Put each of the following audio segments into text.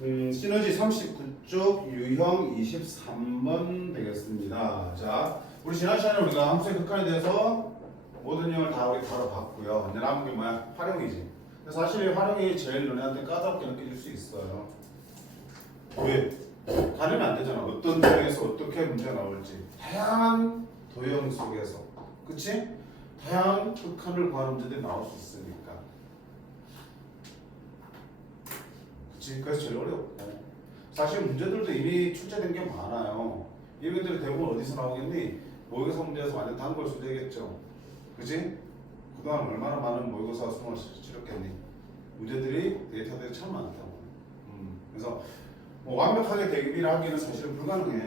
시너지 39쪽 유형 23번 되겠습니다. 자, 우리 지난 시간에 우리가 함수의 극한에 대해서 모든 유형을 다 우리 다뤄봤고요. 이제 남은 게 뭐야? 활용이지. 그래서 사실 이 활용이 제일 너네한테 까다롭게 느껴질 수 있어요. 왜? 가려면 안 되잖아. 어떤 도형에서 어떻게 문제가 나올지. 다양한 도형 속에서. 그치? 다양한 극한을 구하는 문제들이 나올 수 있으니까. 그치? 그래서 제일 어렵고. 사실 문제들도 이미 출제된 게 많아요. 이런 것들이 대부분 어디서 나오겠니? 모의고사 문제에서 완전 단골 소재겠죠. 그치? 그동안 얼마나 많은 모의고사 수능을 치렀겠니? 문제들이 데이터들이 참 많다고. 그래서 뭐 완벽하게 대비를 하기는 사실은 불가능해.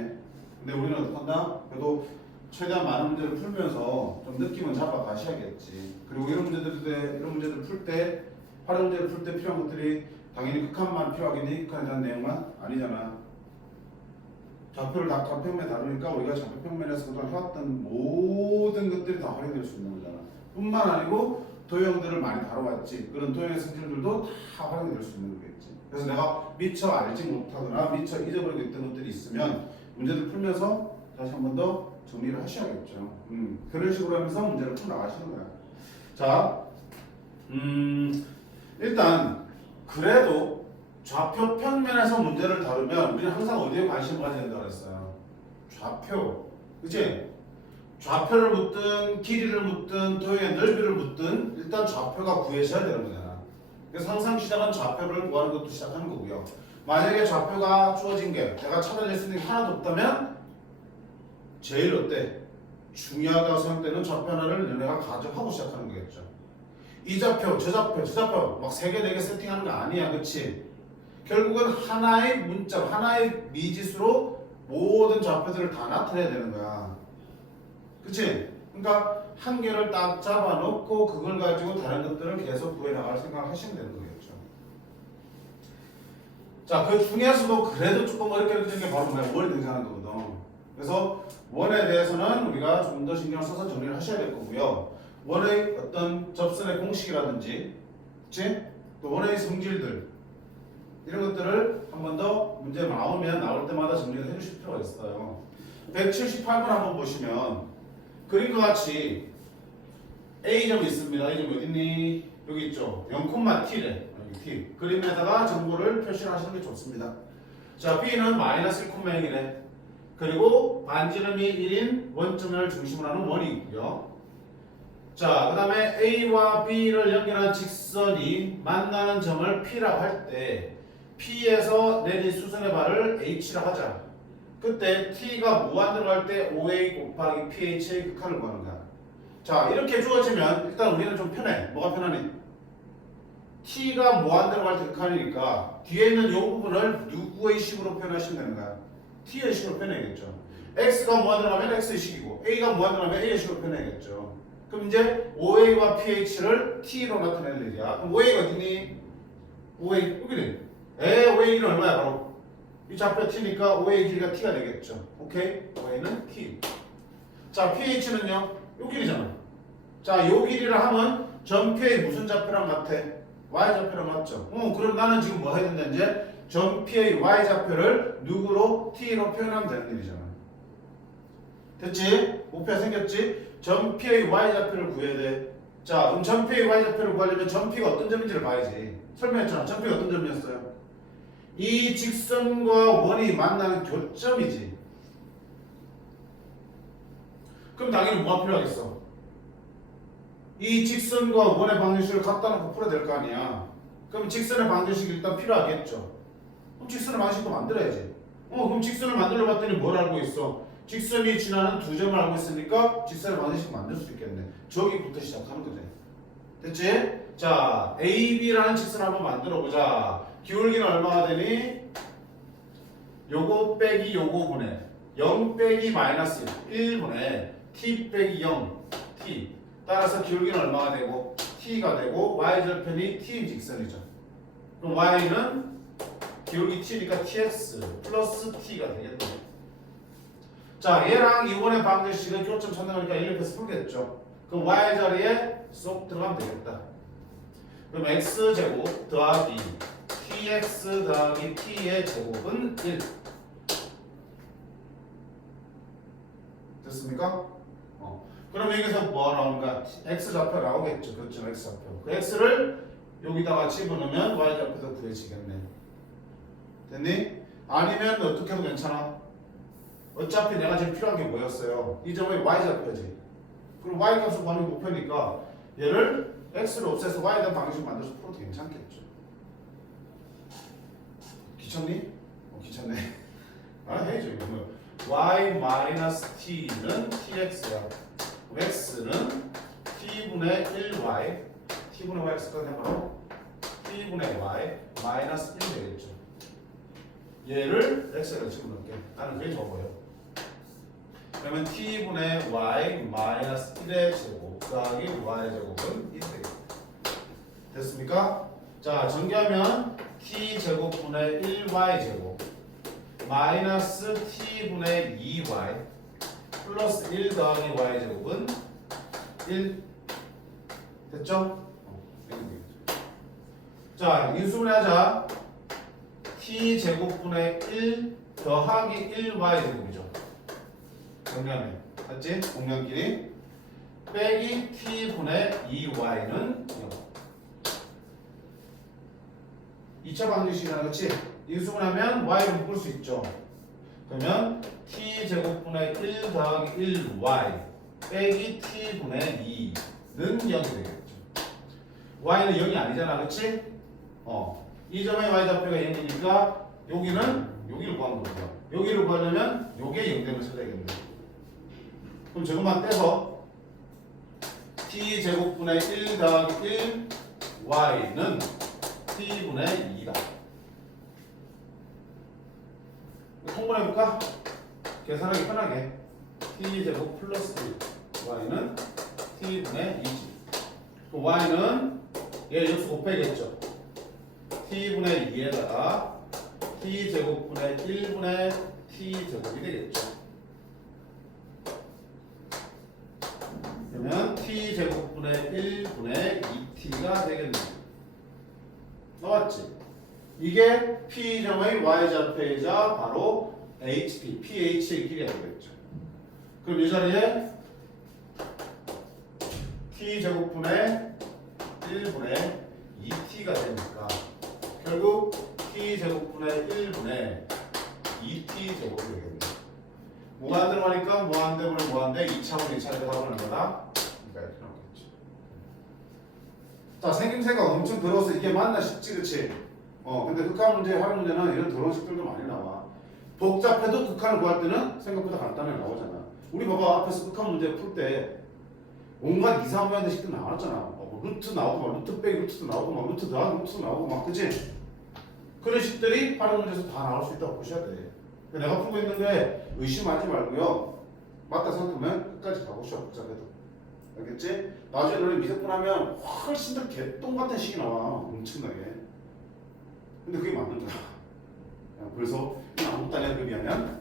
근데 우리는 어떻게 한다? 그래도 최대한 많은 문제를 풀면서 좀 느낌은 잡아 가셔야겠지. 그리고 이런 문제들 풀 때, 활용 문제를 풀 때 필요한 것들이 당연히 극한만 필요하겠니? 극한에 대한 내용만 아니잖아. 좌표평면 다루니까 우리가 좌표평면에서 그동안 해왔던 모든 것들이 다 활용될 수 있는 거잖아. 뿐만 아니고 도형들을 많이 다뤄왔지. 그런 도형의 성질들도 다 활용될 수 있는 거겠지. 그래서 내가 미처 알지 못하거나 미처 잊어버리고 있던 것들이 있으면 문제를 풀면서 다시 한 번 더 정리를 하셔야겠죠. 그런 식으로 하면서 문제를 풀어나가시는 거야. 자, 일단 그래도 좌표 평면에서 문제를 다루면 우리는 항상 어디에 관심을 가져야 된다고 그랬어요. 좌표. 그치? 좌표를 묻든 길이를 묻든 도형의 넓이를 묻든 일단 좌표가 구해져야 되는 거잖아. 그래서 항상 시작은 좌표를 구하는 것도 시작하는 거고요. 만약에 좌표가 주어진 게 내가 찾아낼 수 있는 게 하나도 없다면 제일 어때? 중요하다고 생각되는 좌표 하나를 너네가 가져가고 시작하는 거겠죠. 이 좌표, 저 좌표, 저 좌표 막 3개, 4개 세팅하는 거 아니야. 그치? 결국은 하나의 문자, 하나의 미지수로 모든 좌표들을 다 나타내야 되는 거야. 그치? 그러니까 한 개를 딱 잡아놓고 그걸 가지고 다른 것들을 계속 구해나갈 생각을 하시면 되는 거겠죠. 자, 그 중에서도 그래도 조금 어렵게 느끼는 게 바로 뭐야? 원이 등장하는 거거든. 그래서 원에 대해서는 우리가 좀 더 신경을 써서 정리를 하셔야 될 거고요. 원의 어떤 접선의 공식이라든지, 그치? 또 원의 성질들 이런 것들을 한 번 더 문제 나오면 나올 때마다 정리를 해주실 필요가 있어요. 178번 한번 보시면 그림과 같이 A점이 있습니다. A점이 어딨니? 여기 있죠. 0,T래. T. 그림에다가 정보를 표시를 하시는 게 좋습니다. 자, B는 마이너스 1,0이래. 그리고 반지름이 1인 원점을 중심으로 하는 원이 있고요. 자, 그 다음에 A와 B를 연결한 직선이 만나는 점을 P라고 할 때 P에서 내린 수선의 발을 H라 하자. 그때 T가 무한대로 갈 때 OA 곱하기 PH의 극한을 구하는 거야. 자, 이렇게 주어지면 일단 우리는 좀 편해. 뭐가 편하니? T가 무한대로 갈 때 극한이니까 뒤에 있는 이 부분을 누구의 식으로 표현하시면 되는 거야? T의 식으로 표현해야겠죠. X가 무한대로 가면 X의 식이고 A가 무한대로 가면 A의 식으로 표현해야겠죠. 그럼 이제 OA와 PH를 T로 나타낼 일이야. 그럼 OA가 어디니? OA 여기네. OA는 얼마야 바로? 이 좌표 T니까 OA 길이가 T가 되겠죠. 오케이? OA는 T. 자, PH는요? 요 길이잖아. 자, 요 길이를 하면 전표의 무슨 좌표랑 같아? Y좌표랑 맞죠? 그럼 나는 지금 뭐 해야 된다 이제? 전표의 Y좌표를 누구로? T로 표현하면 되는 일이잖아. 됐지? 목표가 생겼지? 전표의 Y좌표를 구해야 돼. 자, 그럼 전표의 Y좌표를 구하려면 전표가 어떤 점인지를 봐야지. 설명했잖아. 전표가 어떤 점이었어요? 이 직선과 원이 만나는 교점이지. 그럼 당연히 뭐가 필요하겠어? 이 직선과 원의 방정식을 갖다 놓고 풀어야 될 거 아니야. 그럼 직선의 방정식이 일단 필요하겠죠. 그럼 직선의 방식도 만들어야지. 그럼 직선을 만들어 봤더니 뭘 알고 있어? 직선이 지나는 두 점을 알고 있으니까 직선의 방정식 만들 수 있겠네. 저기부터 시작하는 거지. 됐지? 자, AB라는 직선을 한번 만들어 보자. 기울기는 얼마가 되니? 요거 빼기 요거분의 0 빼기 마이너스 1분의 t 빼기 0 t. 따라서 기울기는 얼마가 되고? t가 되고 y절편이 t인 직선이죠. 그럼 y는 기울기 t니까 tx 플러스 t가 되겠네. 자, 얘랑 이번의 방정식은 교점 찾는 거니까 1, 2에서 풀겠죠. 그럼 y 자리에 쏙 들어가면 되겠다. 그럼 x제곱 더하기 tx 더하기 t의 제곱은 1. 됐습니까? 그럼 여기서 뭐 나오는가? x좌표 나오겠죠. 그렇죠. x좌표. 그 x를 여기다가 집어넣으면 y좌표에서 구해지겠네. 됐니? 아니면 어떻게 해도 괜찮아. 어차피 내가 지금 필요한 게 뭐였어요? 이 점이 y좌표지. 그럼 y값을 구하는 게 목표니까 얘를 x를 없애서 y에 대한 방식을 만들어서 풀어도 괜찮겠죠. 귀찮니? 귀찮네. 해야죠. 이거 뭐 y-t는 tx야. x는 t분의 1y t분의 y x까지 해봐라. t분의 y 마이너스 1 되겠죠. 얘를 x에다 집어넣을게. 나는 그게 적어요. 그러면 t분의 y 마이너스 1의 제곱 더하기 y의 제곱은 1 되겠다. 됐습니까? 자, 전개하면 t제곱분의 1y 제곱 마이너스 t분의 2y 플러스 1 더하기 y 제곱은 1 됐죠? 자, 인수분해 하자. t 제곱분의 1 더하기 1y 제곱이죠. 정리하면 맞지? 공량끼리 빼기 t분의 2y는 0. 2차 방정식이잖아, 그렇지? 인수분하면 y를 묶을 수 있죠. 그러면 t 제곱분의 1 더하기 1y 빼기 t분의 2는 0이 되겠죠. y는 0이 아니잖아, 그렇지? 이 점의 y좌표가 0이니까 여기를 구하는 거고요. 여기를 구하려면 요게 0 되면 찾아야겠네. 그럼 저것만 떼서 t 제곱분의 1 더하기 1 y는 t분의 2다. 통분해볼까? 계산하기 편하게 t제곱 플러스 1 y는 t분의 2지. 그럼 y는 얘 역수 곱해야겠죠. t분의 2에다가 t제곱분의 1분의 t제곱이 되겠죠. 그러면 t제곱분의 1분의 2t가 되겠네. 나왔지? 이게 P점의 Y좌표이자 바로 HP, PH의 길이가 되겠죠. 그럼 이 자리에 T제곱분의 1분의 2T가 되니까 결국 T제곱분의 1분의 2T 제곱이 되겠네. 무한대로 하니까 무한대분의 무한대 2차분 2차례 하는 거다. 그러니까 이렇게 나오겠죠. 자, 생김새가 엄청 더러워서 이게 맞나 싶지, 그치? 근데 극한 문제, 활용 문제는 이런 더러운 식들도 많이 나와. 복잡해도 극한을 구할 때는 생각보다 간단하게 나오잖아. 우리 봐봐, 앞에서 극한 문제 풀 때 온갖 이상한 모양의 식들 나왔잖아. 루트 나오고 막 루트 빼기 루트도 나오고 막 루트 더하기 루트도 나오고 막, 그치? 그런 식들이 활용 문제에서 다 나올 수 있다고 보셔야 돼. 내가 풀고 있는데 의심하지 말고요. 맞다 생각하면 끝까지 가보셔. 복잡해도. 알겠지? 나중에 너네 미적분하면 훨씬 더 개똥 같은 식이 나와. 엄청나게. 근데 그게 맞는 거야. 그래서 아무것도 아니야 그게 아니야.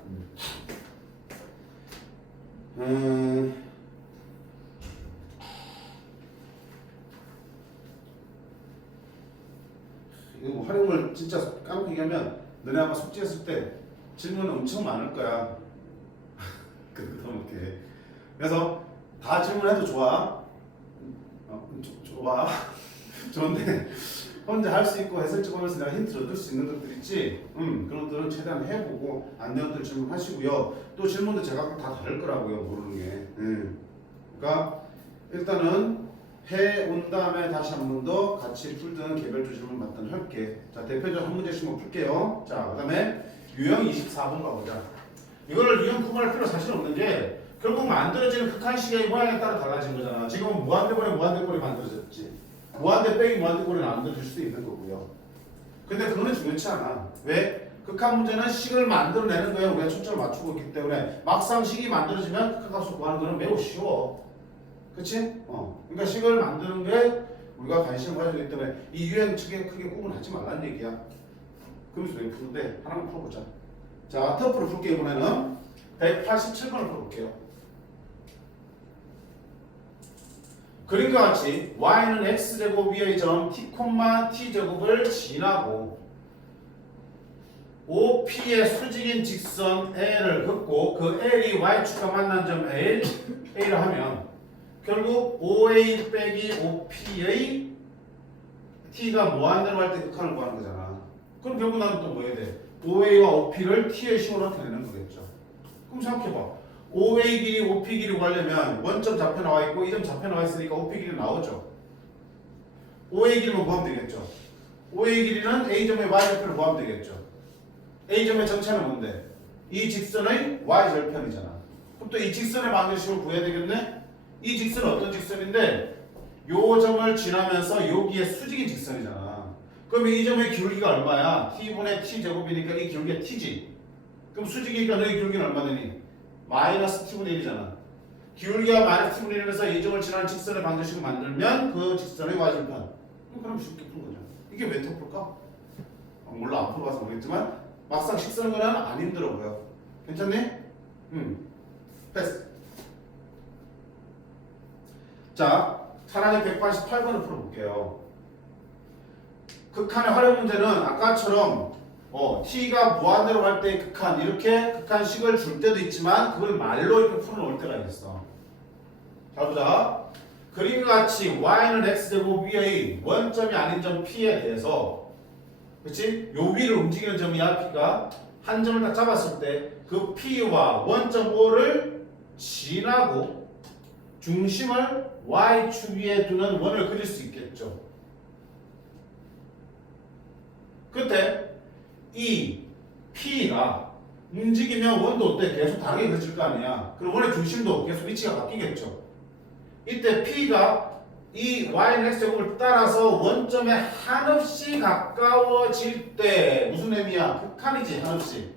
이거 활용을 진짜 까먹고 얘기하면 너네 아마 숙제했을 때 질문 엄청 많을 거야. 그렇게. 그래서 다 질문해도 좋아. 좋아. 좋은데 혼자 할 수 있고 해설지 보면서 내가 힌트를 얻을 수 있는 것들 있지. 그런 것들은 최대한 해보고 안 되는 것들 질문하시고요. 또 질문도 제가 다 다를 거라고요. 모르는 게. 그러니까 일단은 해온 다음에 다시 한 번 더 같이 풀든 개별적 질문 받든 할게. 자, 대표적 한 문제씩만 풀게요. 자, 그 다음에 유형 24번 가보자. 이거를 유형 구분할 필요 사실 없는 게 결국 만들어지는 극한식의 모양에 따라 달라진 거잖아. 지금은 무한대꼴에 무한대꼴이 만들어졌지. 무한대 빼기 무한대꼴은 안 만들어질 수도 있는 거고요. 근데 그거는 중요치 않아. 왜? 극한 문제는 식을 만들어내는 거에 우리가 초점을 맞추고 있기 때문에 막상 식이 만들어지면 극한값을 구하는 거는 매우 쉬워. 그치? 그러니까 식을 만드는 게 우리가 관심을 가지고 있기 때문에 이 유형 측에 크게 구분하지 말라는 얘기야. 그러면서 내가 푸는데 하나만 풀어보자. 자, 터프로 풀게 이번에는 187번을 풀어볼게요. 그림과 같이 y는 x제곱 위의 점 t, t제곱을 지나고 OP의 수직인 직선 L을 긋고 그 L이 Y축과 만난 점 A를 하면 결국 OA 빼기 OP의 T가 무한대로 할 때 극한을 구하는 거잖아. 그럼 결국 나는 또 뭐 해야 돼? OA와 OP를 T의 식으로 나타내는 거겠죠. 그럼 생각해봐. OA 길이, OP 길이 구하려면 원점 좌표 나와 있고 이 점 좌표 나와 있으니까 OP 길이 나오죠. OA 길이만 구하면 되겠죠. OA 길이는 A점의 Y절편을 구하면 되겠죠. A점의 정체는 뭔데? 이 직선의 Y절편이잖아. 그럼 또 이 직선의 방정식을 구해야 되겠네? 이 직선은 어떤 직선인데 요 점을 지나면서 여기에 수직인 직선이잖아. 그럼 이 점의 기울기가 얼마야? T분의 T제곱이니까 이 기울기가 T지. 그럼 수직이니까 너의 기울기는 얼마 되니? 마이너스 T분의 1이잖아. 기울기가 마이너스 T분의 1이면서 이 점을 지나는 직선의 방정식을 만들면 그 직선의 Y절편. 그럼 쉽게 푼 거죠. 이게 왜 더 풀까? 몰라, 안 풀어봐서 모르겠지만 막상 식 쓰는 거는 안 힘들어 보여. 괜찮니? 패스. 자, 차라리 188번을 풀어볼게요. 극한의 활용 문제는 아까처럼 t가 무한대로 갈 때의 극한, 이렇게 극한식을 줄 때도 있지만 그걸 말로 이렇게 풀어놓을 때가 있어. 자, 보자. 그림과 같이 y는 x제곱 위의 원점이 아닌 점 p에 대해서, 그렇지? 요 위를 움직이는 점이야. p가 한 점을 딱 잡았을 때 그 p와 원점 o를 지나고 중심을 y축 위에 두는 원을 그릴 수 있겠죠. 그때 이 p가 움직이면 원도 어때? 계속 다르게 그려질 거 아니야. 그럼 원의 중심도 계속 위치가 바뀌겠죠. 이때 p가 이 y는 x제곱을 따라서 원점에 한없이 가까워질 때 무슨 의미야? 극한이지. 한없이.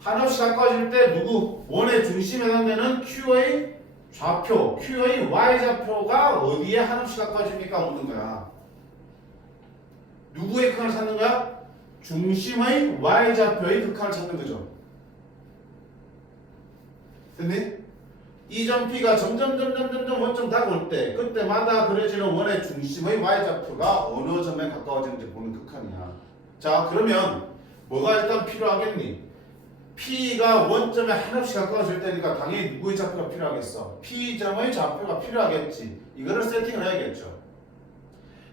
한없이 가까워질 때 누구? 원의 중심에 해당되는 q의 좌표, q의 y좌표가 어디에 한없이 가까워집니까? 묻는 거야. 누구의 극한을 찾는 거야? 중심의 y좌표의 극한을 찾는 거죠. 됐니? 이 점 P가 점점 원점 다가올 때 그때마다 그려지는 원의 중심의 y좌표가 어느 점에 가까워지는지 보는 극한이야. 자, 그러면 뭐가 일단 필요하겠니? P가 원점에 한없이 가까워질 때니까 당연히 누구의 좌표가 필요하겠어? P점의 좌표가 필요하겠지. 이거를 세팅을 해야겠죠.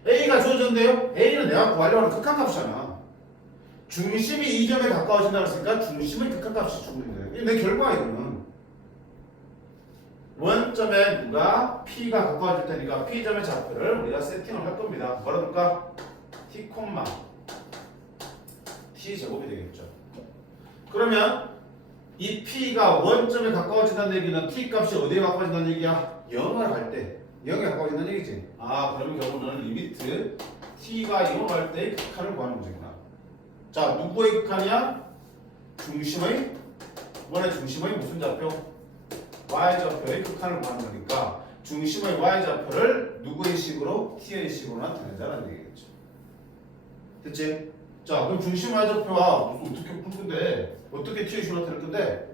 A가 주어졌는데요. A는 내가 구하려고 하는 극한값이잖아. 중심이 이 점에 가까워진다고 했으니까 중심의 극한값이 주는 거예요. 이게 내 결과야 이거는. 원점에 누가 P가 가까워질 테니까 P점의 좌표를 우리가 세팅을 할 겁니다. 뭐라 그럴까? T, T제곱이 되겠죠. 그러면 이 P가 원점에 가까워진다는 얘기는 T 값이 어디에 가까워진다는 얘기야? 0을 할 때 0에 가까워진다는 얘기지. 아, 그러면 결국은 리미트 T가 0을 할 때의 극한을 구하는 문제구나. 자, 누구의 극한이야? 중심의 원의 중심의 무슨 좌표? y좌표의 극한을 구하는 거니까 중심의 y좌표를 누구의 식으로? t의 식으로 나타내자는 얘기겠죠. 됐지? 자, 그럼 중심 y좌표와 무슨 어떻게 풀 건데? 어떻게 t의 식으로 나타낼 건데?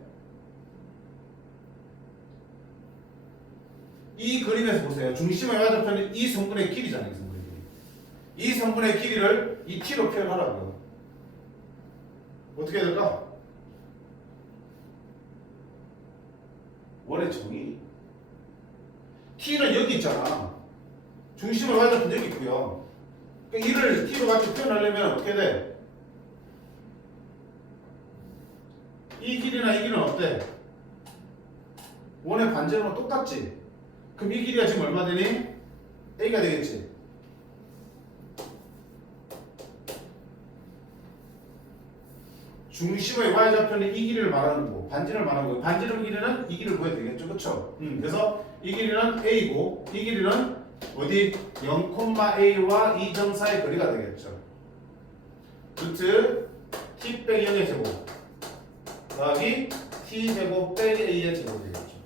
이 그림에서 보세요. 중심의 y좌표는 이 성분의 길이잖아요. 이 성분의 길이를 이 t로 표현하라고요. 어떻게 해야 될까? 원의 정의. t는 여기 있잖아. 중심을 y좌표는 여기 있고요. 그러니까 이를 t로 같이 표현하려면 어떻게 돼? 이 길이나 이 길이는 어때? 원의 반제로는 똑같지? 그럼 이 길이가 지금 얼마 되니? a가 되겠지? 중심의 y좌표는 이 길이를 말하는 거고 반지름을 말하는 거고 반지름 길이는 이 길이를 구해야 되겠죠. 그렇죠? 그래서 이 길이는 a고 이 길이는 어디 0,a와 2점 사이의 거리가 되겠죠. 루트 t 빼기 0의 제곱 더하기 t제곱 빼기 a의 제곱이 되겠죠.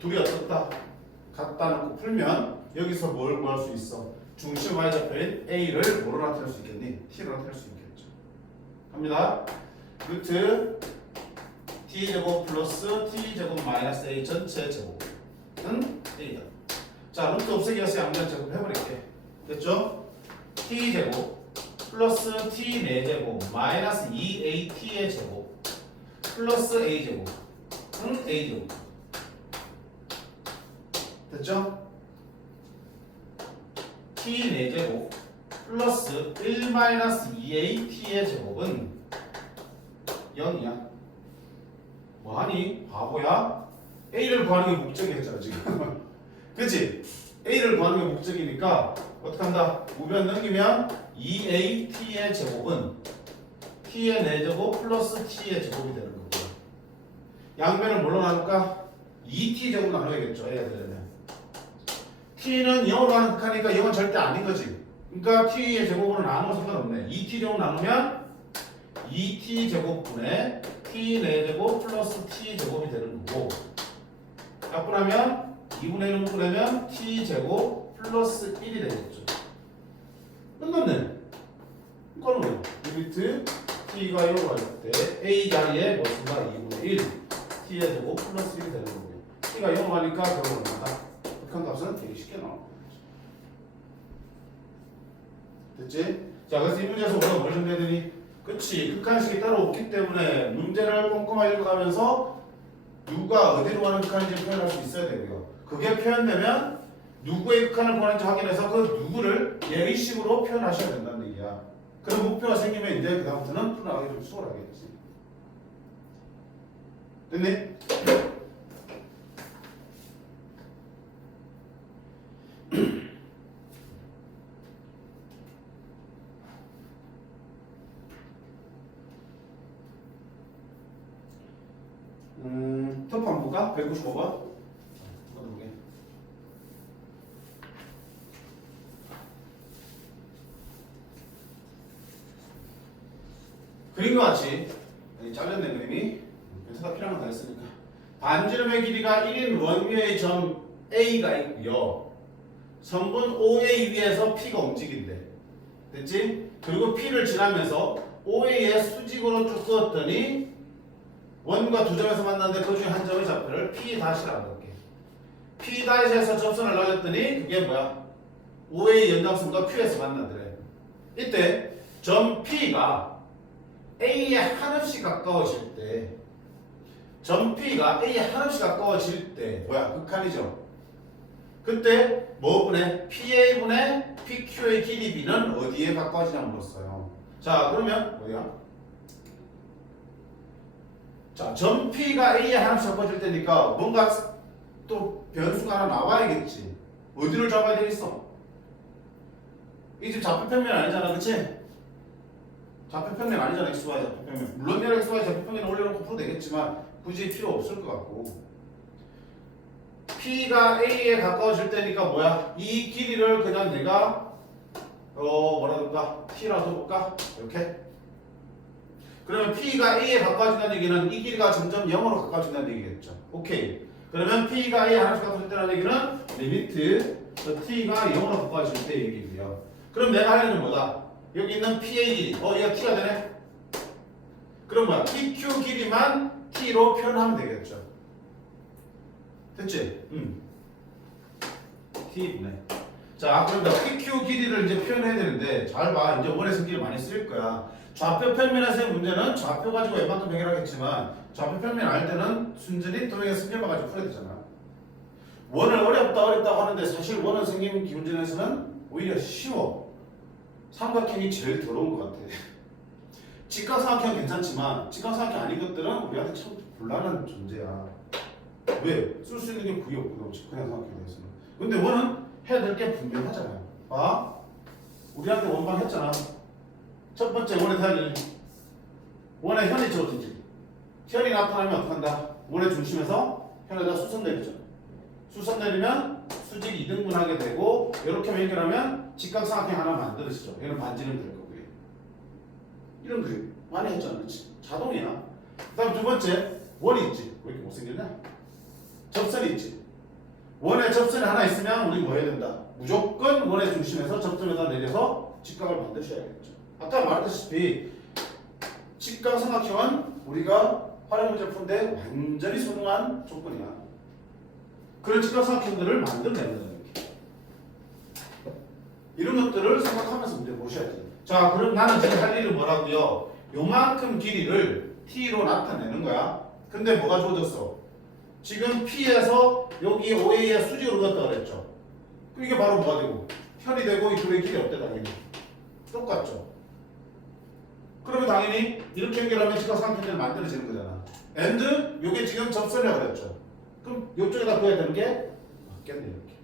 둘이 어떻다? 같다 놓고 풀면 여기서 뭘 구할 수 있어? 중심 y좌표인 a를 뭐로 나타낼 수 있겠니? t로 나타낼 수 있겠죠. 갑니다. 루트 t제곱 플러스 t제곱 마이너스 a 전체 제곱은 a다. 자, 루트 없애기 해서 양변 제곱 해버릴게. 됐죠? t제곱 플러스 t 4제곱 마이너스 2at의 제곱 플러스 a제곱 a제곱 됐죠? t 4제곱 플러스 1 마이너스 2at의 제곱은 0이야. 뭐하니? 바보야? a를 구하는 게 목적이 했잖아 지금. 그치? a를 구하는 게 목적이니까 어떻게 한다? 우변 넘기면 2at의 제곱은 t의 4제곱 플러스 t의 제곱이 되는 거고 양변을 뭘로 나눌까? 2t 제곱 나눠야겠죠. a가 되려면 t는 0으로 하니까 0은 절대 아닌 거지. 그러니까 t의 제곱으로 나누면 상관없네. 2t 제곱 나누면 2t 제곱분의 t 4제곱 플러스 t 제곱이 되는 거고 약분하면 2분의 1 묶으려면 t 제곱 플러스 1이 되겠죠. 끝났네. 이거는 뭐야? 리미트 t가 0으로 갈 때 a 자리에 뭐든가 2분의 1 t의 제곱 플러스 1이 되는 거고요. t가 0으로 가니까 결국 얼마다? 극한 값은 되게 쉽게 나와. 됐지? 자, 그래서 이 문제에서 우리가 뭘 정리해야 되니? 그치, 극한식이 따로 없기 때문에 문제를 꼼꼼하게 읽어가면서 누가 어디로 가는 극한인지 표현할 수 있어야 되고요. 그게 표현되면 누구의 극한을 구하는지 확인해서 그 누구를 예의식으로 표현하셔야 된다는 얘기야. 그런 목표가 생기면 이제 그다음부터는 풀어나가기 좀 수월하겠지. 됐니? 터프 한번 볼까? 195번. 그림과 같이 잘렸네 그림이. 연습가 필요한 건 다 했으니까. 반지름의 길이가 1인 원유의 점 A가 있고요. 선분 OA 위에서 P가 움직인대. 됐지? 그리고 P를 지나면서 OA의 수직으로 쭉 그었더니 원과 두 점에서 만났는데 그 중에 한 점의 좌표를 P-라고 할게. P-에서 접선을 날렸더니 그게 뭐야? OA 연장선과 Q에서 만나더래. 이때 점 P가 A에 한없이 가까워질 때 점 P가 A에 한없이 가까워질 때 뭐야? 극한이죠. 그때 뭐분의 PA분의 PQ의 길이 B는 어디에 가까워지냐 물었어요. 자 그러면 뭐야? 자, 점 P가 A에 한없이 가까워질 때니까 뭔가 또 변수가 하나 나와야겠지. 어디를 잡아야 되겠어? 이 지금 좌표평면 아니잖아, 그치? 좌표평면 아니잖아, xy 좌표평면. 물론 내가 xy 좌표평면에 올려놓고 풀어도 되겠지만 굳이 필요 없을 것 같고 P가 A에 가까워질 때니까 뭐야? 이 길이를 그냥 내가 뭐라 그럴까? T라고 해볼까? 이렇게 그러면 P가 A에 가까워진다는 얘기는 이 길이가 점점 0으로 가까워진다는 얘기겠죠. 오케이. 그러면 P가 A에 하나씩 가까워진다는 얘기는 리미트 T가 0으로 가까워질 때 얘기고요. 그럼 내가 할 일은 뭐다? 여기 있는 PA 길이 얘가 T가 되네? 그럼 뭐야? PQ 길이만 T로 표현하면 되겠죠. 됐지? T네. 자, 그럼 PQ 길이를 이제 표현해야 되는데 잘 봐. 이제 원의 성질을 많이 쓸 거야. 좌표 평면에서의 문제는 좌표 가지고 웬만큼 해결하겠지만 좌표 평면 알 때는 순전히 도형의 승질만 가지고 풀어야 되잖아. 원을 어렵다고 하는데 사실 원은 생긴 기본전에서는 오히려 쉬워. 삼각형이 제일 더러운 것 같아. 직각삼각형 괜찮지만 직각삼각형 아닌 것들은 우리한테 참 곤란한 존재야. 왜? 쓸 수 있는 게 그게 없거든. 그냥 삼각형에 대해서는. 근데 원은 해야 될 게 분명하잖아요. 봐. 우리한테 원방 했잖아. 첫 번째 원의 대학이 원의 현이 지워지지. 현이 나타나면 어떻게 한다? 원의 중심에서 현에다 수선 내리죠. 수선 내리면 수직이 2등분 하게 되고 이렇게 연결하면 직각삼각형 하나 만들어지죠. 얘는 반지름 될 거고요. 이런 그림 많이 했잖아. 그렇지? 자동이야. 그 다음 두 번째 원이 있지. 왜 이렇게 못생겼냐? 접선이 있지. 원의 접선이 하나 있으면 우리 뭐 해야 된다? 무조건 원의 중심에서 접선에다 내려서 직각을 만드셔야겠죠. 아까 말했다시피 직각삼각형은 우리가 활용 문제 푸는데 완전히 소중한 조건이야. 그런 직각삼각형들을 만들어내는 거야. 이런 것들을 생각하면서 문제 보셔야 돼. 자, 그럼 나는 지금 할 일은 뭐라고요? 요만큼 길이를 t로 나타내는 거야. 근데 뭐가 주어졌어? 지금 p에서 여기 OA의 수직으로 갔다 그랬죠. 그럼 이게 바로 뭐가 되고? 편이 되고 이쪽에 길이 없대 당연히. 똑같죠. 그러면 당연히 이렇게 연결하면 직각삼각형이 만들어지는 거잖아. and 요게 지금 접선이라고 그랬죠. 그럼 요쪽에다 구해야 되는 게 맞겠네 이렇게.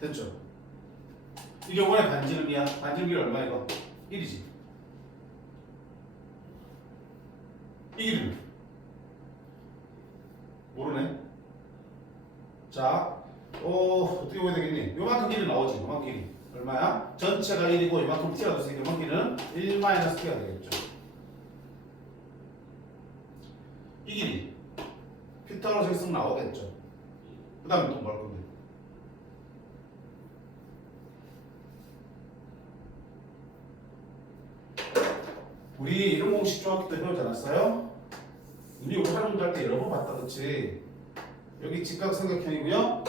됐죠? 이게 원의 반지름이야. 반지름이 얼마 이거? 1이지. 이 길이 모르네. 자, 어떻게 보면 되겠니? 요만큼 길이 나오지. 요만큼 길이 얼마야? 전체가 1이고 요만큼 t가 됐으니까 요만큼 길이는 1-t가 되겠죠. 이 길이 피타고라스 획승 나오겠죠. 그 다음에 또 뭐 할 건데? 우리 이런 공식 중학교 때 배우지 않았어요? 우리 이거 활용 문제 할 때 여러 번 봤다 그치? 여기 직각삼각형이고요.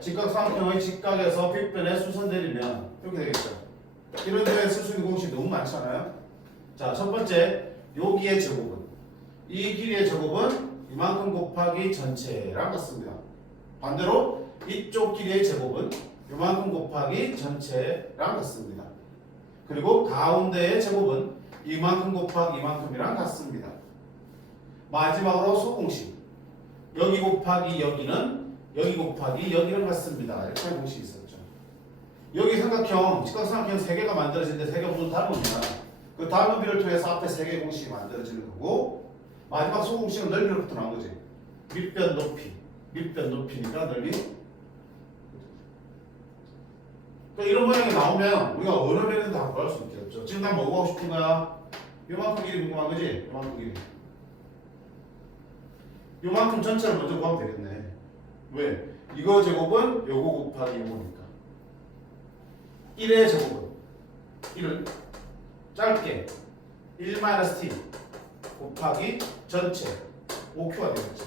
직각삼각형의 직각에서 빗변에 수선 내리면 이렇게 되겠죠. 이런 데에 쓸 수 있는 공식이 너무 많잖아요. 자, 첫 번째 여기의 제곱은 이 길이의 제곱은 이만큼 곱하기 전체랑 같습니다. 반대로 이쪽 길이의 제곱은 이만큼 곱하기 전체랑 같습니다. 그리고 가운데의 제곱은 이만큼 곱하기 이만큼이랑 같습니다. 마지막으로 소공식. 여기 곱하기 여기는 여기 곱하기 여기랑 같습니다. 이렇게 하는 공식이 있었죠. 여기 삼각형, 직각삼각형 3개가 만들어지는데 3개 모두 닮으면 그 닮은 비를 통해서 앞에 3개의 공식이 만들어지는 거고 마지막 소공식은 넓이로부터 나온 거지. 밑변 높이. 밑변 높이니까 넓이. 그러니까 이런 모양이 나오면 우리가 어느 면에서 다 구할 수 있겠죠. 지금 난 뭐 구하고 싶은 거야? 요만큼 길이 궁금한 거지? 요만큼 길이. 요만큼 전체를 먼저 구하면 되겠네. 왜? 이거 제곱은 요거 곱하기 요거니까. 1의 제곱은 1을 짧게 1-t 곱하기 전체 5q가 되겠지.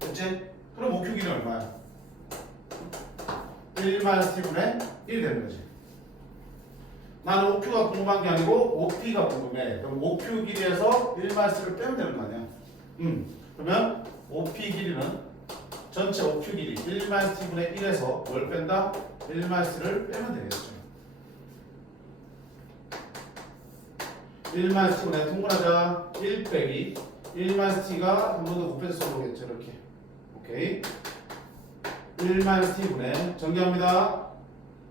됐지? 그럼 5q 길이는 얼마야? 1-t분의 1이 되는 거지. 나는 5q가 궁금한 게 아니고 5p가 궁금해. 그럼 5q 길이에서 1-t를 빼면 되는 거 아니야? 그러면 5p 길이는 전체 5q 길이 1-t분의 1에서 뭘 뺀다? 1-t를 빼면 되겠죠. 1-t분의 통분하자 1 빼기 1-t가 한 번 더 곱해서 써보겠죠. 이렇게. 오케이. 1-t분의 정리합니다.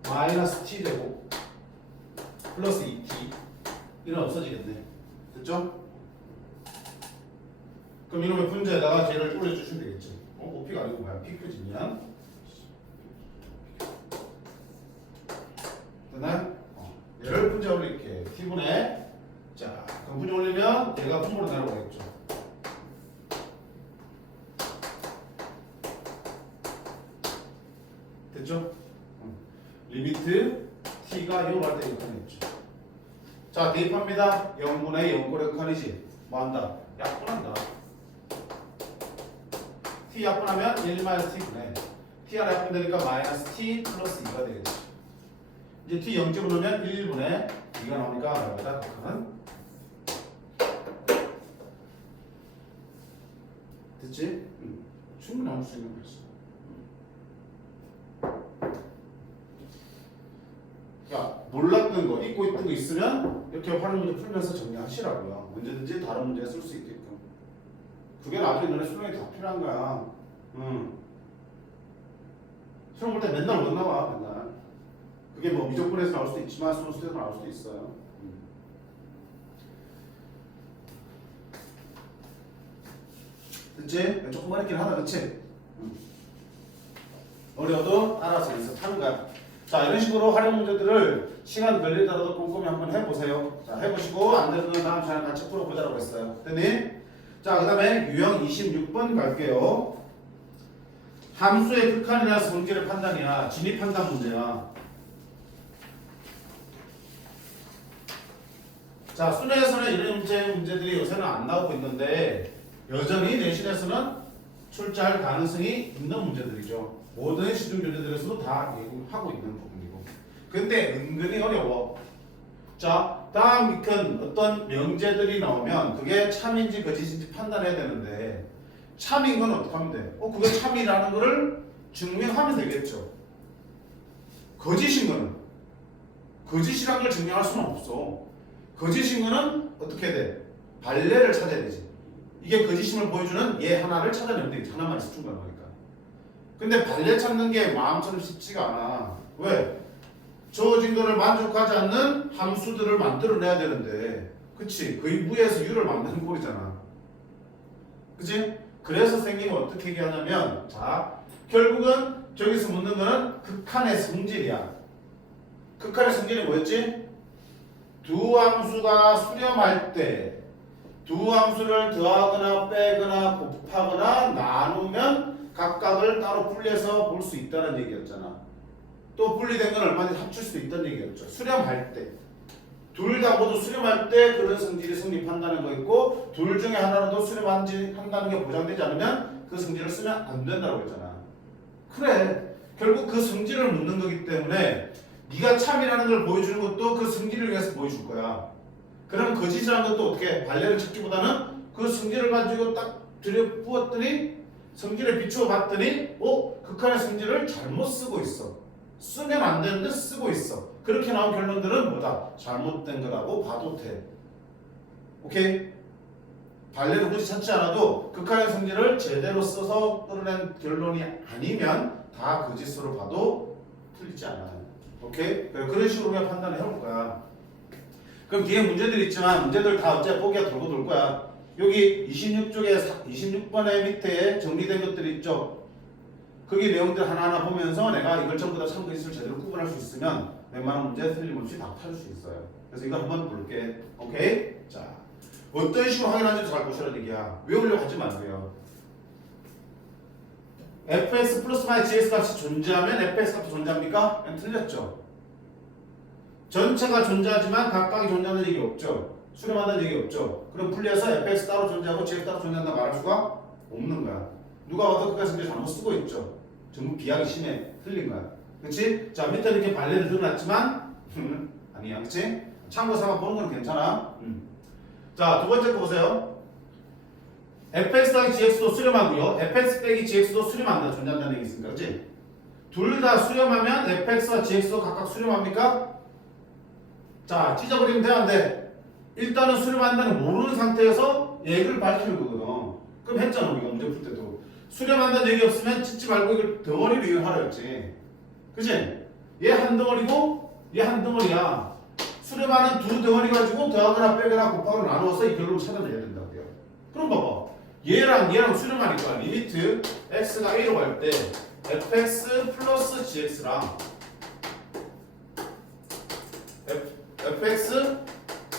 -t 되고 플러스 2t 이는 없어지겠네. 됐죠? 그럼 이놈의 분자에다가 쟤를 올려주시면 되겠지. OP가 아니고 뭐야? PQ지면 됐나요? 얘를 분자 올릴게. T분의 자, 그럼 분자 올리면 얘가 분모로 내려가겠죠. 됐죠? 리미트 T가 0할 때 이렇게 했죠. 자, 대입합니다. 0분의 0꼴의 극한이지. 뭐한다? 약분한다. T 약분하면 1-t분의 T 하나 약분되니까 -t 플러스 2가 되겠지. 이제 T 0점을 넣으면 1분의 2가 나오니까 얼마다 극한은 됐지? 충분히 나올 수 있는 거였어. 야, 몰랐던 거, 잊고 있던 거 있으면 이렇게 하는 문제 풀면서 정리하시라고요. 언제든지 다른 문제에 쓸 수 있게끔. 그게 나중에 너네 수능에 다 필요한 거야. 수능 볼 때 맨날 못 나와, 맨날. 그게 뭐 미적분에서 나올 수도 있지만 소수에서 나올 수도 있어요. 됐지? 조금만 있긴 하다, 그치? 어려워도 알아서 연습하는 거야. 자, 이런 식으로 활용 문제들을 시간 걸리더라도 꼼꼼히 한번 해보세요. 자, 해보시고 안 되는 다음 시간에 같이 풀어보자라고 했어요. 됐니? 자, 그 다음에 유형 26번 갈게요. 함수의 극한이나 성질의 판단이야. 진입 판단 문제야. 자, 수능에서는 이런 문제들이 요새는 안 나오고 있는데 여전히 내신에서는 출제할 가능성이 있는 문제들이죠. 모든 시중 교재들에서도 다 하고 있는 부분이고. 근데 은근히 어려워. 자, 다음 큰 어떤 명제들이 나오면 그게 참인지 거짓인지 판단해야 되는데 참인 건 어떻게 하면 돼? 그게 참이라는 거를 증명하면 되겠죠. 거짓인 거는 거짓이라는 걸 증명할 수는 없어. 거짓인 거는 어떻게 해야 돼? 발레를 찾아야 되지. 이게 거짓임을 보여주는 얘 하나를 찾아내면 되겠지. 하나만 있어 충분한 거니까. 근데 발레 찾는 게 마음처럼 쉽지가 않아. 왜? 주어진 거를 만족하지 않는 함수들을 만들어내야 되는데, 그치? 거의 무에서 유를 만드는 꼴이잖아. 그치? 그래서 생긴 거 어떻게 얘기하냐면, 자, 결국은 저기서 묻는 거는 극한의 성질이야. 극한의 성질이 뭐였지? 두 함수가 수렴할 때 두 함수를 더하거나 빼거나 곱하거나 나누면 각각을 따로 분리해서 볼 수 있다는 얘기였잖아. 또 분리된 건 얼마든지 합칠 수 있다는 얘기였죠. 수렴할 때. 둘 다 모두 수렴할 때 그런 성질이 성립한다는 거 있고 둘 중에 하나라도 수렴한다는 게 보장되지 않으면 그 성질을 쓰면 안 된다고 했잖아. 그래. 결국 그 성질을 묻는 거기 때문에 네가 참이라는 걸 보여주는 것도 그 성질을 위해서 보여줄 거야. 그러면 거짓이라는 것도 어떻게 발레를 찾기보다는 그 성질을 가지고 딱 들여부었더니 성질에 비추어 봤더니 극한의 성질을 잘못 쓰고 있어. 쓰면 안 되는데 쓰고 있어. 그렇게 나온 결론들은 뭐다? 잘못된 거라고 봐도 돼. 오케이? 발레를 굳이 찾지 않아도 극한의 성질을 제대로 써서 끌어낸 결론이 아니면 다 거짓으로 봐도 틀리지 않아요. 오케이? 그런 식으로 그냥 판단을 해볼 거야. 그럼 뒤에 문제들이 있지만 문제들 다 어째 보기가 돌고 돌 거야. 여기 26쪽에 26번에 밑에 정리된 것들이 있죠. 거기 내용들 하나하나 보면서 내가 이걸 전부 다 참고있을 제대로 구분할 수 있으면 웬만한 문제 틀림없이 다 풀 수 있어요. 그래서 이거 한번 볼게. 오케이? 자, 어떤 식으로 확인하는지 잘 보시라는 얘기야. 외우려고 하지 마세요. fx 플러스 마이 gx 값이 존재하면 fx 값도 존재합니까? 틀렸죠. 전체가 존재하지만 각각이 존재하는 얘기 없죠. 수렴한다는 얘기 없죠. 그럼 분리해서 fx 따로 존재하고 gx 따로 존재한다 말할 수가 없는 거야. 누가 봐도 그까지 성질 잘못 쓰고 있죠. 전부 비약이 심해. 틀린 거야. 그치? 자, 밑에 이렇게 발레를 드러났지만 아니야. 그치? 참고 삼아 보는 건 괜찮아. 자, 두 번째 거 보세요. fx 더하기 gx도 수렴하고요. fx 빼기 gx도 수렴한다. 존재한다는 얘기 있으니까. 그치? 둘 다 수렴하면 fx와 gx도 각각 수렴합니까? 자, 찢어버리면 돼, 안 돼? 일단은 수렴한다는 모르는 상태에서 얘기를 밝히는 거거든. 그럼 했잖아, 우리가 문제 풀 때도. 수렴한다는 얘기 없으면 찢지 말고 이걸 덩어리로 이용하라 했지. 그치? 얘 한 덩어리고 얘 한 덩어리야. 수렴하는 두 덩어리 가지고 더하거나 빼거나 곱하거나 나누어서 이 결론을 찾아내야 된다고요. 그럼 봐봐. 얘랑 수렴하니까 리미트 x가 a로 갈 때 fx 플러스 gx랑 fx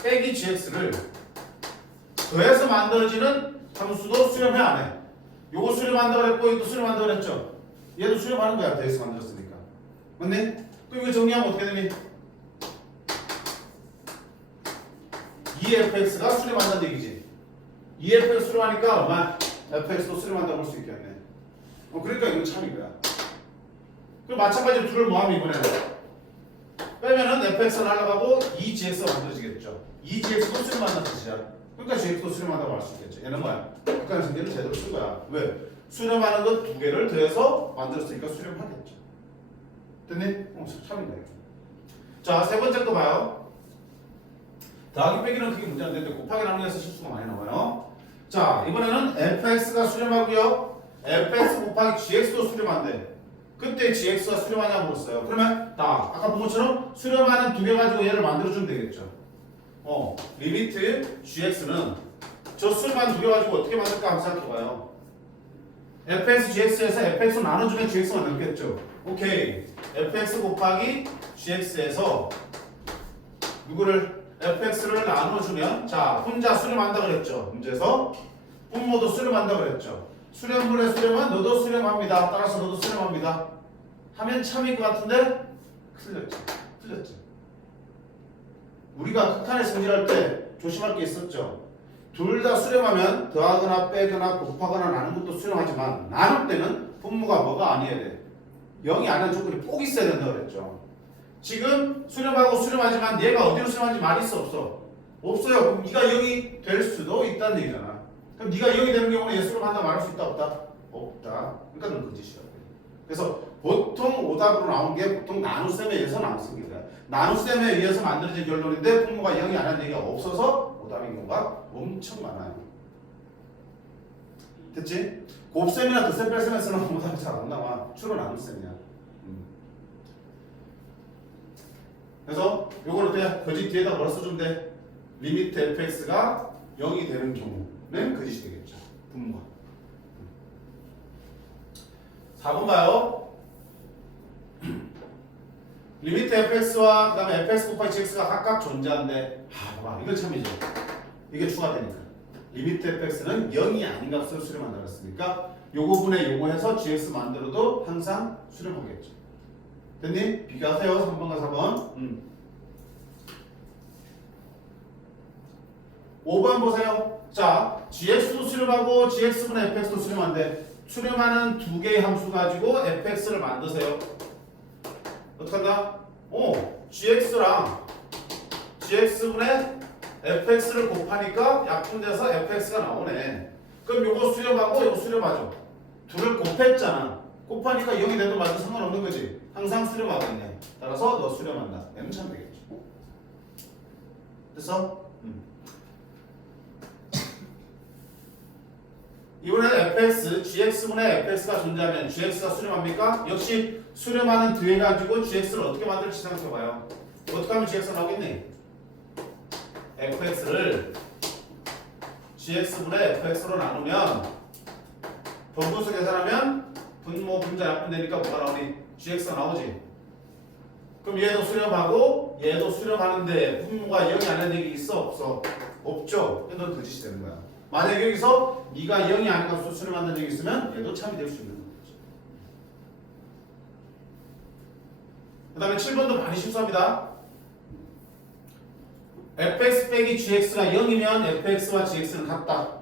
빼기 gx를 더해서 만들어지는 함수도 수렴해 안 해? 요거 수렴한다고 그랬고 이것도 수렴한다고 그랬죠? 얘도 수렴하는 거야. 더해서 만들었으니까. 맞네? 그럼 이거 정리하면 어떻게 되니? 2fx가 수렴한다는 얘기지. 2fx 수렴하니까 얼마? fx도 수렴한다고 볼 수 있겠네. 그러니까 이건 참이거야. 그럼 마찬가지로 둘을 뭐하면 이번에는 빼면은 fx가 날아가고 2gx가 만들어지겠죠. 2gx도 수렴한다는 뜻이야. 그러니까 gx도 수렴한다고 할 수 있겠죠. 얘는 뭐야? 극한의 성질을 제대로 쓴 거야. 왜? 수렴하는 것 두 개를 더해서 만들었으니까 수렴하겠죠. 됐니? 참이네. 자, 세 번째 거 봐요. 더하기 빼기는 그게 문제 안 되는데 곱하기 나누기에서 실수가 많이 나와요. 자, 이번에는 fx가 수렴하고요. fx 곱하기 gx도 수렴한대. 그때 gx가 수렴하냐고 물었어요. 그러면 아까 본 것처럼 수렴하는 두 개 가지고 얘를 만들어주면 되겠죠. 리미트 gx는 저 수렴하는 두 개 가지고 어떻게 만들까 한번 생각해봐요. fx gx에서 fx로 나눠주면 gx가 남겠죠. 오케이. fx 곱하기 gx에서 누구를 fx를 나눠주면 자, 혼자 수렴한다 그랬죠. 문제에서 분모도 수렴한다 그랬죠. 수렴분의 수렴은 너도 수렴합니다. 따라서 너도 수렴합니다. 하면 참일 것 같은데 틀렸지. 우리가 극한의 성질할 때 조심할 게 있었죠. 둘 다 수렴하면 더하거나 빼거나 곱하거나 나누는 것도 수렴하지만 나눌 때는 분모가 뭐가 아니어야 돼? 0이 아니라는 조건이 꼭 있어야 된다고 그랬죠. 지금 수렴하고 수렴하지만 얘가 어디로 수렴하는지 말이 있어 없어? 없어요. 그럼 네가 0이 될 수도 있다는 얘기잖아. 그럼 네가 0이 되는 경우는 얘 수렴한다 말할 수 있다 없다? 없다. 그러니까 그건 거짓이야. 그래서 보통 오답으로 나온 게 보통 나눗셈에 의해서 나눗셈 거야. 나눗셈에 의해서 만들어진 결론인데 분모가 0이 아니라는 얘기가 없어서 오답인 경우가 엄청 많아요. 됐지? 곱셈이나 덧셈 뺄셈에서는 오답이 잘 안 나와. 주로 나눗셈이야. 그래서 요거는 그냥 거짓 뒤에다 뭐라 써주면 돼? 리미트 fx가 0이 되는 경우는 거짓이 되겠죠. 분모가. 4번 봐요. 리미트 fx와 그 다음에 fx 곱하기 gx가 각각 존재한데 봐봐 이거 참이죠. 이게 추가되니까 리미트 fx는 0이 아닌 값을 수렴한다 그랬으니까 요거 분의 요거 해서 gx 만들어도 항상 수렴하겠죠. 됐니? 비교하세요. 3번과 4번. 5번 보세요. 자, gx도 수렴하고 gx분의 fx도 수렴한데 수렴하는 두 개의 함수 가지고 fx를 만드세요. 어떡한다? gx랑 gx분의 fx를 곱하니까 약분돼서 fx가 나오네. 그럼 요거 수렴하고 요거 수렴하죠. 둘을 곱했잖아. 곱하니까 0이 돼도 맞아 상관없는 거지. 항상 수렴하겠네. 따라서 너 수렴한다. 얘는 참 되겠죠. 됐어? 이번에는 fx, gx분의 fx가 존재하면 gx가 수렴합니까? 역시 수렴하는 뒤에 가지고 gx를 어떻게 만들지 생각해봐요. 어떻게 하면 gx가 나오겠니? fx를 gx분의 fx로 나누면 분분수 계산하면 분모 분자 약분되니까 뭐가 나오니? gx가 나오지. 그럼 얘도 수렴하고 얘도 수렴하는데 분모가 0이 아니라는 얘기 있어 없어? 없죠. 그래도 거짓이 되는 거야. 만약 여기서 네가 0이 아닌 값으로 수렴한다는 얘기 있으면 얘도 참이 될 수 있는 거죠. 그 다음에 7번도 많이 실수합니다. fx 빼기 gx가 0이면 fx와 gx는 같다.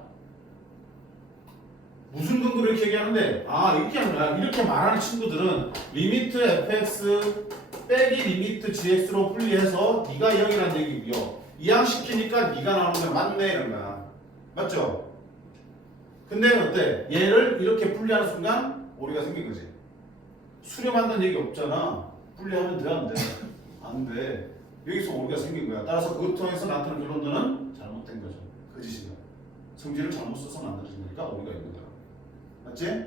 무슨 근거로 이렇게 얘기하는데 이렇게 하는 거야. 이렇게 말하는 친구들은 리미트 fx 빼기 리미트 gx로 분리해서 네가 0이라는 얘기고요. 이항시키니까 네가 나오는 게 맞네 이런 거야. 맞죠? 근데 어때? 얘를 이렇게 분리하는 순간 오류가 생긴 거지. 수렴한다는 얘기 없잖아. 분리하면 돼 안 돼? 안 돼. 여기서 오류가 생긴 거야. 따라서 그것 통해서 나타난 결론들은 잘못된 거죠. 거짓인 거야. 성질을 잘못 써서 만들어진 거니까 오류가 있는 거야. 맞지?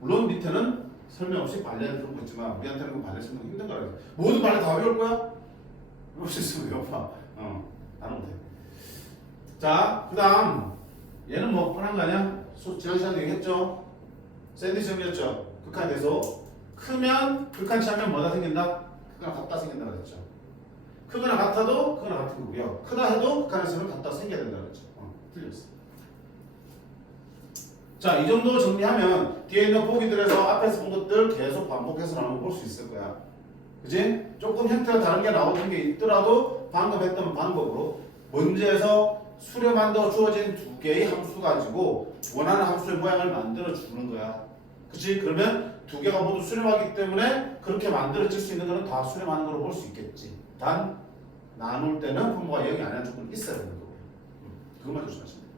물론 밑에는 설명 없이 발레를 그런 거 있지만 우리한테는 그 발레 설명 힘든 거라. 모두 발레 다 외울 거야? 외울 수 있으면 외워봐. 나는 못해. 자, 그 다음 얘는 뭐 뻔한 거 아니야? 지난 시간에 얘기했죠? 샌드위치 정리했죠? 극한 대소 크면 극한치 하면 뭐가 생긴다? 크거나 같다 생긴다 그랬죠. 크거나 같아도 크거나 같은 거고요. 크다 해도 극한에서는 같다 생겨야 된다 그랬죠. 틀렸어. 자, 이 정도 정리하면 뒤에 있는 보기들에서 앞에서 본 것들 계속 반복해서 나오는 걸 볼 수 있을 거야. 그지? 조금 형태가 다른 게 나오는 게 있더라도 방금 했던 방법으로 문제에서 수렴한다고 주어진 두 개의 함수 가지고 원하는 함수의 모양을 만들어 주는 거야. 그치? 그러면 두 개가 모두 수렴하기 때문에 그렇게 만들어질 수 있는 거는 다 수렴하는 걸로 볼 수 있겠지. 단 나눌 때는 분모가 0이 아니라는 조건이 있어야 되는 거고. 그것만 조심하시면 돼요.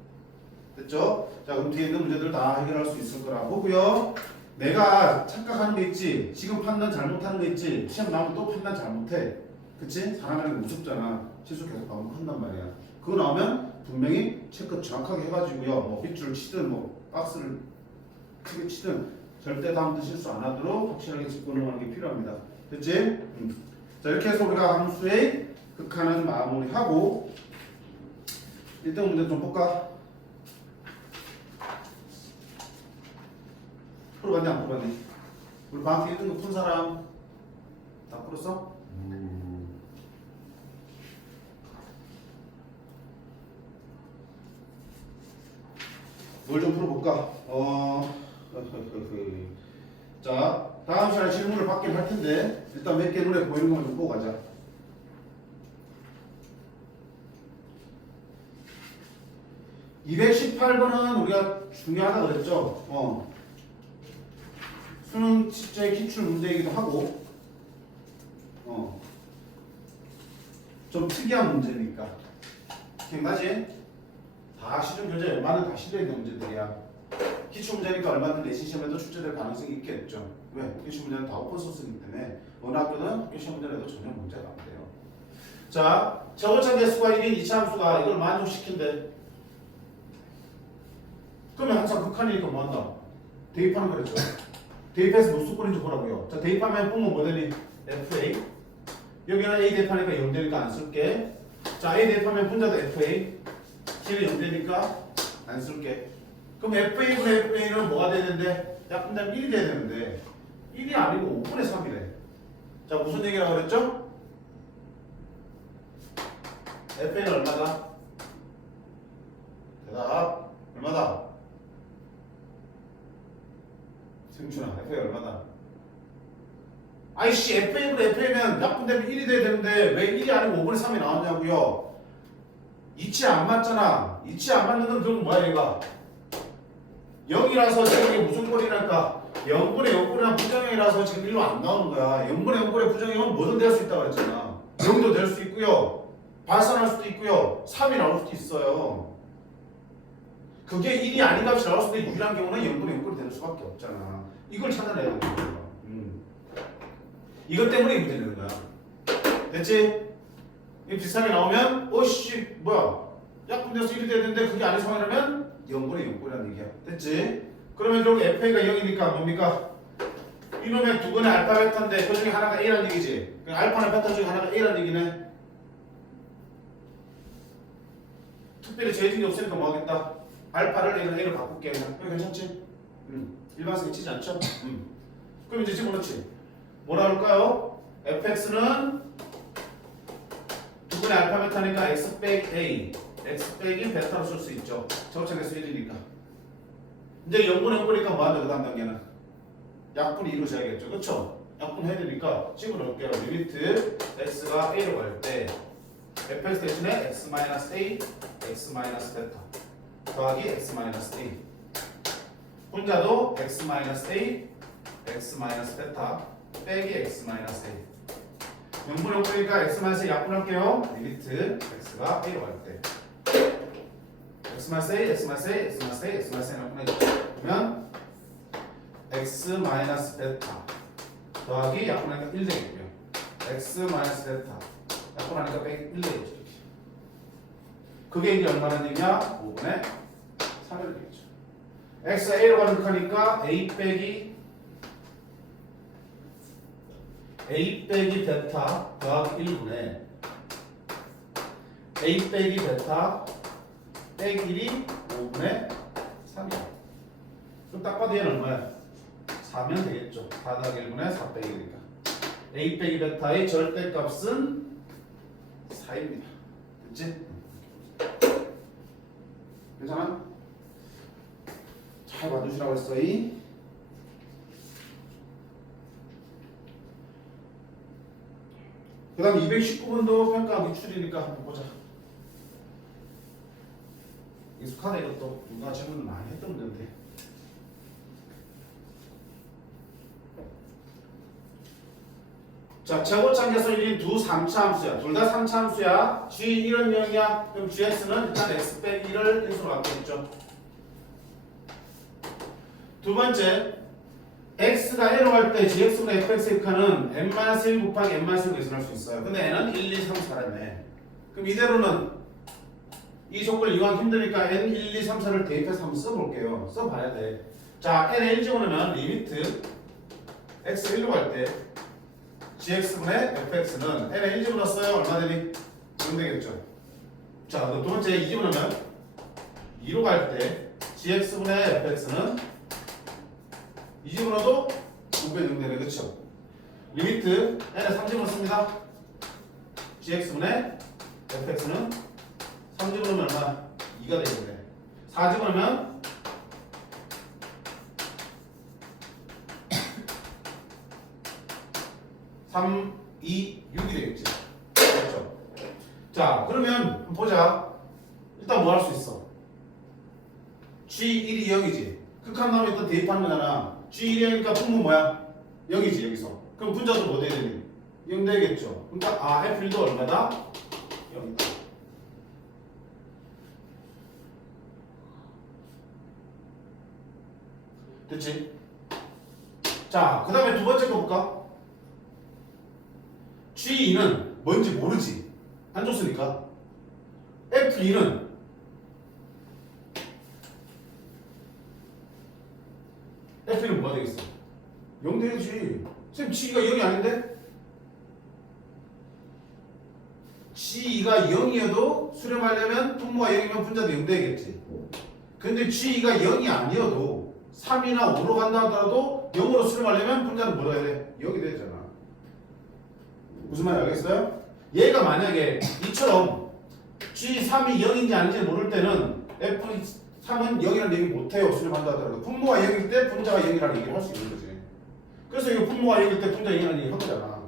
됐죠? 자, 그럼 뒤에 있는 문제들 다 해결할 수 있을 거라 보고요. 내가 착각하는 게 있지. 지금 판단 잘못하는 거 있지. 시험 나오면 또 판단 잘못해. 그치? 사람이라는 게 무섭잖아. 실수 계속 반복한단 말이야. 그거 나오면 분명히 체크 정확하게 해가지고요. 뭐 빗줄 치든 뭐 박스를 크게 치든 절대 다음부터 실수 안 하도록 확실하게 짚고 넘어가는 게 필요합니다. 됐지? 자, 이렇게 해서 우리가 함수의 극한은 마무리하고 1등 문제 좀 볼까? 풀어봤니 안 풀어봤니? 우리 방학 때 1등급 푼 사람 다 풀었어? 뭘 좀 풀어볼까? 자, 다음 시간에 질문을 받긴 할 텐데 일단 몇 개 눈에 보이는 것만 좀 보고 가자. 218번은 우리가 중요하다 그랬죠. 수능 실제 기출 문제이기도 하고, 좀 특이한 문제니까. 기억나지? 다 시중 교재 웬만한 다 실려있는 문제들이야. 기출 문제니까 얼마든 내신 시험에도 출제될 가능성이 있겠죠. 왜? 기출 문제는 다 오픈 소스이기 때문에 어느 학교는 기출 문제라도 전혀 문제가 안 돼요. 자, 저울창 개수가 1인 2차 함수가 이걸 만족시킨대. 그러면 항상 극한이니까 뭐한다? 대입하는 거랬죠. 대입해서 무슨 수건인지 보라고요. 자, 대입하면 뿜은 뭐 되니? FA. 여기는 A 대입하니까 0 되니까 안 쓸게. 자, A 대입하면 분자도 FA. C는 0 되니까 안 쓸게. 그럼 FA분의 FA는 뭐가 되는데? 약분되면 1이 돼야 되는데 1이 아니고 5분의 3이래. 자, 무슨 얘기라고 그랬죠? FA는 얼마다? 대답 얼마다? 승준아, FA 얼마다? 아이씨, FA분의 FA면 약분되면 1이 돼야 되는데 왜 1이 아니고 5분의 3이 나왔냐고요? 이치 안 맞잖아. 이치 안 맞는 건 그럼 뭐야 얘가? 0이라서 지금 이게 무슨 꼴이랄까? 0분의 0꼴이랑 부정형이라서 지금 1로 안 나오는 거야. 0분의 0꼴의 부정형은 뭐든 될 수 있다고 그랬잖아. 0도 될 수 있고요. 발산할 수도 있고요. 3이 나올 수도 있어요. 그게 1이 아닌 값이 나올 수도 있는데 유일한 경우는 0분의 0꼴이 되는 수밖에 없잖아. 이걸 찾아내야 되는 거야. 이것 때문에 이 문제 되는 거야. 됐지? 이 비슷하게 나오면 어씨 뭐야 약분돼서 1이 돼야 되는데 그게 아닌 상황이라면 0분의 0꼴이라는 얘기야. 됐지? 그러면 결국 FA가 0이니까 뭡니까? 이놈의 두 번의 알파 베타인데 그 중에 하나가 A라는 얘기지. 알파나 베타 중에 하나가 A라는 얘기네. 특별히 재진이 없으니까 뭐 하겠다? 알파를 A로 바꿀게. 그냥 괜찮지? 일반성이 치지 않죠? 그럼 이제 집어넣지. 뭐라 그럴까요? fx는 두 분의 알파 베타니까 x 빼기 a, x 빼기 베타로 쓸 수 있죠. 저울창 개수 1이니까. 이제 0분의 0분이니까 뭐하냐 그 다음 단계는? 약분이 이루어져야겠죠. 그쵸? 약분 해야 되니까 집어넣을게요. 리미트 x가 a로 갈 때 fx 대신에 x-a, x-베타 더하기 x-a 분자도 x-a, x-베타 빼기 x-a 0분의 0분이니까 x-a 약분할게요. 리미트 x가 a로 갈 때 x-a, x-a, x-a, x-a 약분해줘. 그러면 x-베타 더하기 약분하니까 1 되겠고요. x-베타 약분하니까 빼기 1 되겠죠. 그게 이제 얼마나 되냐? 5분의 3이 되겠죠. x가 a로 가는 극하니까 a 빼기 베타 더하기 1분의 a 빼기 베타 빼기 1이 5분의 3이야. 그럼 딱 봐도 얘는 얼마야? 4면 되겠죠. 4 더하기 1분의 4 빼기 1이니까 a 빼기 베타의 절대값은 4입니다. 됐지? 괜찮아? 잘 봐주시라고 했어. 그 다음 219번도 평가 기출이니까 한번 보자. 익숙하다 이것도. 누가 질문을 많이 했던 문제인데. 자, 제곱창 개수 1인 두 3차 함수야. 둘 다 3차 함수야. G 1은 0이야. 그럼 GX는 일단 X 빼기 1을 인수로 갖겠죠. 두 번째, x가 A로 갈 때 gx분의 fx의 극한은 n-1 곱하기 n-1로 계산할 수 있어요. 근데 n은 1, 2, 3, 4라며. 그럼 이대로는 이 조건을 이용하기 힘드니까 n, 1, 2, 3, 4를 대입해서 한번 써볼게요. 써봐야 돼. 자, n에 1 집어넣으면 리미트 x 1로 갈 때 gx분의 fx는 n에 1 집어넣었어요. 얼마 되니? 0 되겠죠. 자, 두 번째 2 집어넣으면 2로 갈 때 gx분의 fx는 이 집어넣어도 5분의 0 되네. 그쵸? 리미트 n에 3 집어넣습니다. gx분의 fx는 3 집어넣으면 얼마? 2가 되겠네. 4 집어넣으면 3, 2, 6이 되겠지. 그렇죠? 자, 그러면 보자. 일단 뭐 할 수 있어? G1이 0이지. 극한 나오면 일단 대입하는 거잖아. G1이 0이니까 분모 뭐야? 0이지 여기서. 그럼 분자도 뭐 돼야 되니? 0 되겠죠. 그러니까 F1도 얼마다? 0이다. 됐지? 자, 그 다음에 두 번째 거 볼까? G2는 뭔지 모르지. 안 줬으니까. F2는 F2는 뭐가 되겠어? 0 되겠지. 쌤, G2가 0이 아닌데? G2가 0이어도 수렴하려면 분모가 0이면 분자도 0 되겠지. 근데 G2가 0이 아니어도 3이나 5로 간다 하더라도 0으로 수렴하려면 분자는 뭐라 해야 돼? 0이 되잖아. 무슨 말인지 알겠어요? 얘가 만약에 이처럼 G3이 0인지 아닌지 모를 때는 F3은 0이라는 얘기 못해요. 수렴한다 하더라도. 분모가 0일 때 분자가 0이라는 얘기를 할 수 있는 거지. 그래서 이거 분모가 0일 때 분자가 0이라는 얘기 한 거잖아.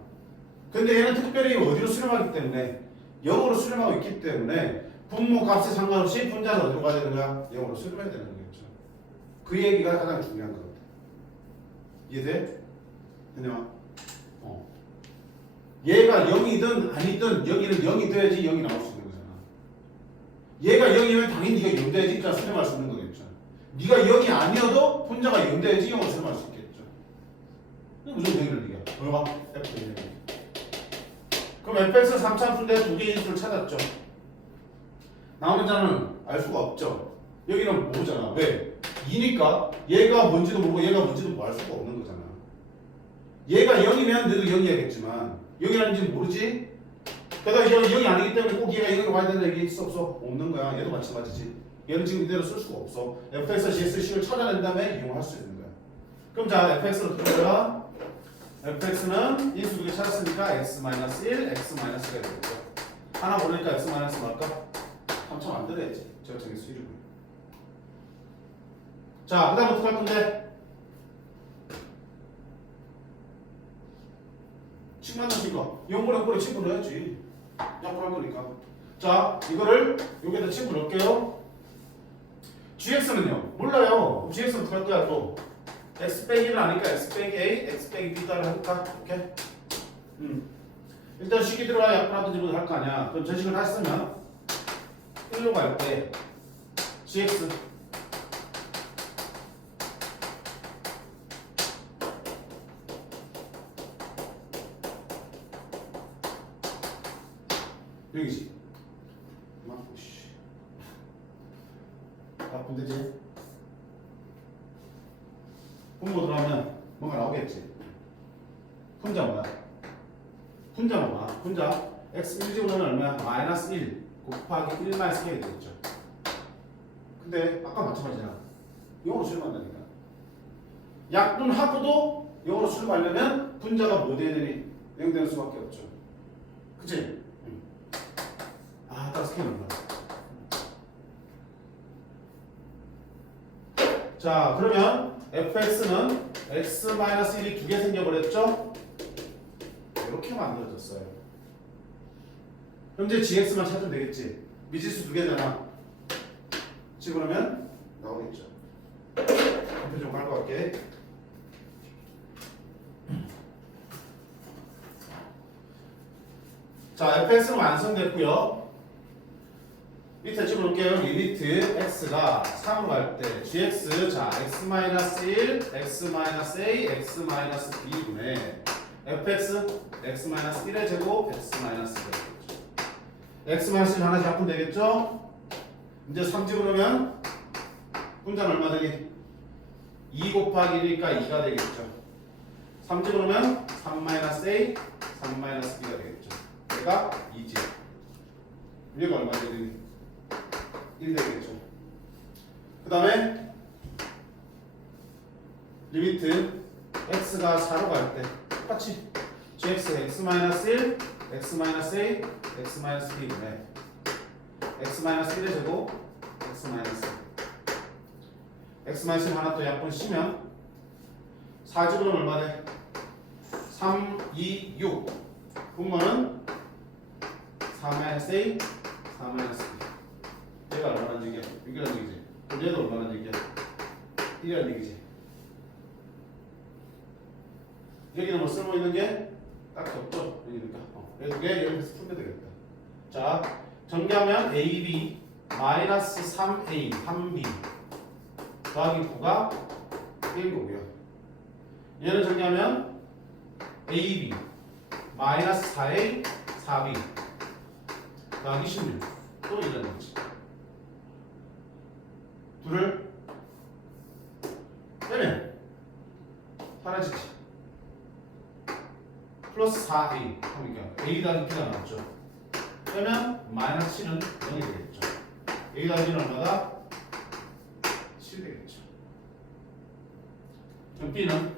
근데 얘는 특별히 어디로 수렴하기 때문에 0으로 수렴하고 있기 때문에 분모 값에 상관없이 분자는 어디로 가야 되는 거야? 0으로 수렴해야 되는 거겠죠. 그 얘기가 가장 중요한 것 같아. 이해돼? 됐냐? 얘가 0이든 아니든 여기는 0이 돼야지 0이 나올 수 있는 거잖아. 얘가 0이면 당연히 네가 0 돼야지 일단 수렴할 수 있는 거겠죠. 네가 0이 아니어도 분자가 0 돼야지 0으로 수렴할 수 있겠죠. 무조건 0이를 얘기해. 뭐가? F1. 그럼 fx 3차푼데 두 개의 인수를 찾았죠. 나오는 자는 알 수가 없죠. 여기는 모르잖아. 왜? 2니까 얘가 뭔지도 모르고 얘가 뭔지도 알 수가 없는 거잖아. 얘가 0이면 너도 0이야겠지만 0이라는지는 모르지? 게다가 얘가 0이 아니기 때문에 꼭 얘가 0으로 가야 되는 얘기 있어 없어? 없는 거야. 얘도 마찬가지지. 얘는 지금 이대로 쓸 수가 없어. fx와 gx식을 찾아낸 다음에 이용할 수 있는 거야. 그럼 자 fx를 어떻게 해라? fx는 인수 두 개 찾았으니까 x-1, x-가 되겠죠. 하나 모르니까 x- 할까? 3차 만들어야지. 제가 정의 수일이고요. 자, 그 다음 어떻게 할 건데? 식 만드니까 0분의 칩을 넣어야지. 약분할 거니까. 자, 이거를 여기다 칩을 넣을게요. gx는요? 몰라요. gx는 어떻게 할 거야 또? x 빼기 1은 아니까 x 빼기 a, x 빼기 b를 할까? 오케이? 일단 식이 들어가야 약분하든지 뭐 할 거 아니야. 그럼 저 식을 다시 쓰면 1로 갈 때 gx 여기지. 오씨. 바쁜데지? 분모 들어가면 뭔가 나오겠지. 분자 뭐야? 분자 뭐야? 분자 x 1제곱은 얼마야? 마이너스 1 곱하기 1 마이너스 k가 되겠죠. 근데 아까 마찬가지잖아. 0으로 수렴한다니까. 약분하고도 0으로 수렴하려면 분자가 뭐 돼야 되니? 0 되는 수밖에 없죠. 그치? 딱 스케일 얼마? 자, 그러면 fx는 x-1이 두 개 생겨버렸죠? 이렇게 만들어졌어요. 현재 gx만 찾으면 되겠지? 미지수 두 개잖아. 집어넣으면 나오겠죠. 컴퓨터 좀 깔고 갈게. 자, fx는 완성됐고요. 밑에 집어넣을게요. 리미트 x가 3으로 갈 때 gx 자 x-1, x-a, x-b분의 fx x-1의 제곱 x-1이 되겠죠. x-1 하나 잡으면 되겠죠? 이제 3 집어넣으면 분자는 얼마 되니? 2 곱하기 1이니까 2가 되겠죠. 3 집어넣으면 3-a, 3-b가 되겠죠. 얘가 2지. 얘가 얼마 되니? 1 되겠죠. 그 다음에 리미트 x가 4로 갈 때 똑같이 gx x-1, x-a, x-b분의 x-1의 제곱 x-1 하나 또 약분 씌면 4집은 얼마 돼? 3, 2, 6 분모는 4-a, 4-b 얘가 얼마나 얘기야? 6이라는 얘기지. 그럼 얘도 얼마나 얘기야? 1이라는 얘기지. 여기는 뭐 쓸모있는 게 딱히 없죠. 여기니까. 얘 두 개 여기서 풀면 되겠다. 자, 정리하면 AB 마이너스 3A 3B 더하기 9가 1거고요. 얘는 정리하면 AB 마이너스 4A 4B 더하기 16 또 이런 거지. 둘을 빼면 사라지지. 플러스 4A 하니까 A 더하기 B가 나왔죠. 빼면 마이너스 7은 0이 되겠죠. A 더하기 B는 얼마다? 7 되겠죠. 그럼 B는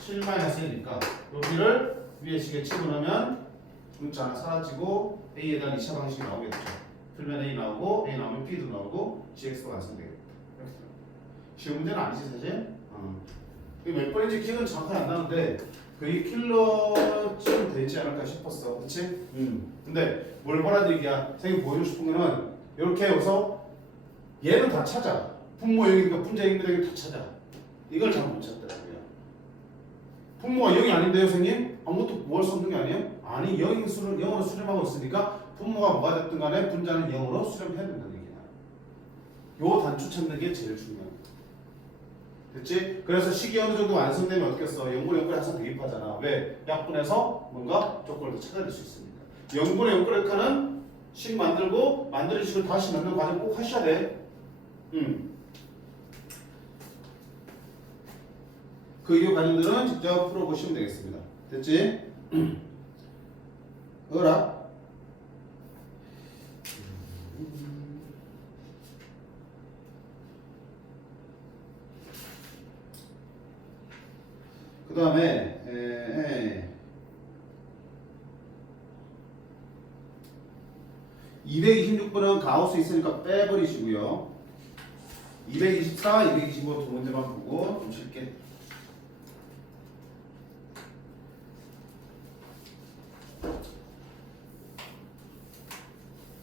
7 마이너스 1이니까 이 B를 위에 식에 집어넣으면 문자 하나 사라지고 A에 대한 2차 방식이 나오겠죠. 풀면 A 나오고 A 나오면 B도 나오고 GX가 완성되겠다. 쉬운 문제는 아니지 사실. 이게 몇 번인지 기억은 정확하게 안 나는데 거의 킬러쯤 되지 않을까 싶었어. 그치? 근데 뭘 보라는 얘기야. 선생님 보여주고 싶은 거는 이렇게 해서 얘는 다 찾아. 분모형이니까 분자형들에게 다 찾아. 이걸 잘 못 찾더라고요. 분모가 0이 아닌데요 선생님? 아무것도 뭘 수 없는 게 아니에요? 아니 0으로 수렴하고 있으니까 분모가 뭐가 됐든 간에 분자는 0으로 수렴해야 된다는 얘기야. 요 단추 찾는 게 제일 중요합니다. 됐지? 그래서 식이 어느 정도 완성되면 어떻게 써? 0분의 0분의 항상 대입하잖아. 왜? 약분해서 뭔가 조건을 더 찾아낼 수 있습니다. 0분의 0분의 칸은 식 만들고 만드는 식을 다시 넣는 과정 꼭 하셔야 돼. 그 이후 과정들은 직접 풀어보시면 되겠습니다. 됐지? 어라? 그 다음에 226번은 가우스 있으니까 빼버리시고요. 224, 225 두 문제만 보고 좀 쉴게.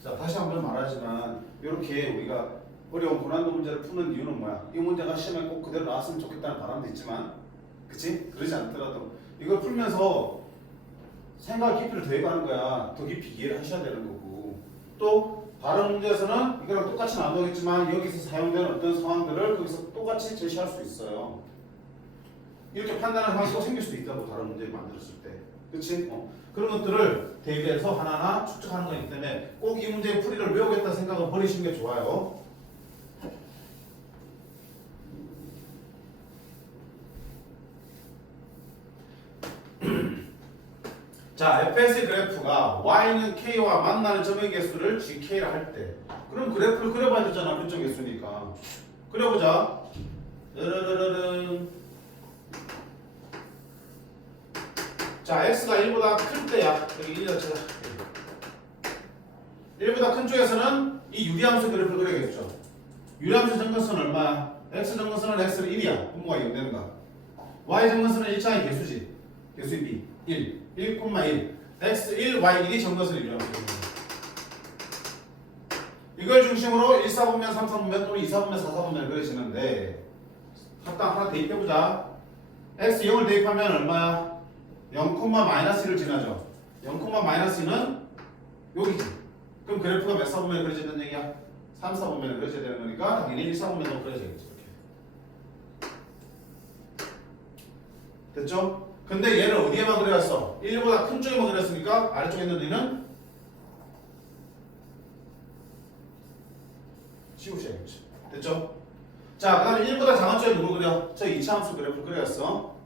자, 다시 한번 말하지만 이렇게 우리가 어려운 고난도 문제를 푸는 이유는 뭐야? 이 문제가 시험에 꼭 그대로 나왔으면 좋겠다는 바람도 있지만, 그치? 그러지 않더라도 이걸 풀면서 생각 깊이를 더해가는 거야. 더 깊이 이해를 하셔야 되는 거고, 또 다른 문제에서는 이거랑 똑같이 나오겠지만 여기서 사용되는 어떤 상황들을 거기서 똑같이 제시할 수 있어요. 이렇게 판단하는 상황이 또 생길 수도 있다고, 다른 문제를 만들었을 때. 그치? 그런 것들을 대비해서 하나하나 축적하는 거기 때문에 꼭 이 문제의 풀이를 외우겠다 생각은 버리시는 게 좋아요. 자, fs의 그래프가 y는 k와 만나는 점의 개수를 gk라 할 때, 그럼 그래프를 그려봐야 되잖아. 결정 개수니까. 그려보자. 르르르르. 자, x가 1보다 클 때야. 여기 1 자체가 1보다 큰 쪽에서는 이 유리함수 그래프를 그려야겠죠. 유리함수 정근수는 얼마야? x 정근수는 x는 1이야. 분모가 0 되는 거. y 정근수는 1차의 개수지. 개수인 b 1. 1,1 x1 y1이 정근수를 유리함수입니다. 이걸 중심으로 1, 4분면, 3, 4분면 또는 2, 4분면, 4, 4분면을 그려지는데 합당 하나 대입해보자. x 0을 대입하면 얼마야? 0,-1을 지나죠. 0,-1는 여기지. 그럼 그래프가 몇 4분면에 그려진다는 얘기야? 3, 4분면에 그려져야 되는 거니까 당연히 1, 4분면으로 그려져야겠지. 이렇게. 됐죠? 근데 얘를 어디에만 그려놨어? 1보다 큰 쪽에만 그렸으니까 아래쪽에 있는 얘는 지우셔야겠죠. 됐죠? 자, 그 다음에 1보다 작은 쪽에 누구 그려? 저 2차 함수 그래프를 그려놨어.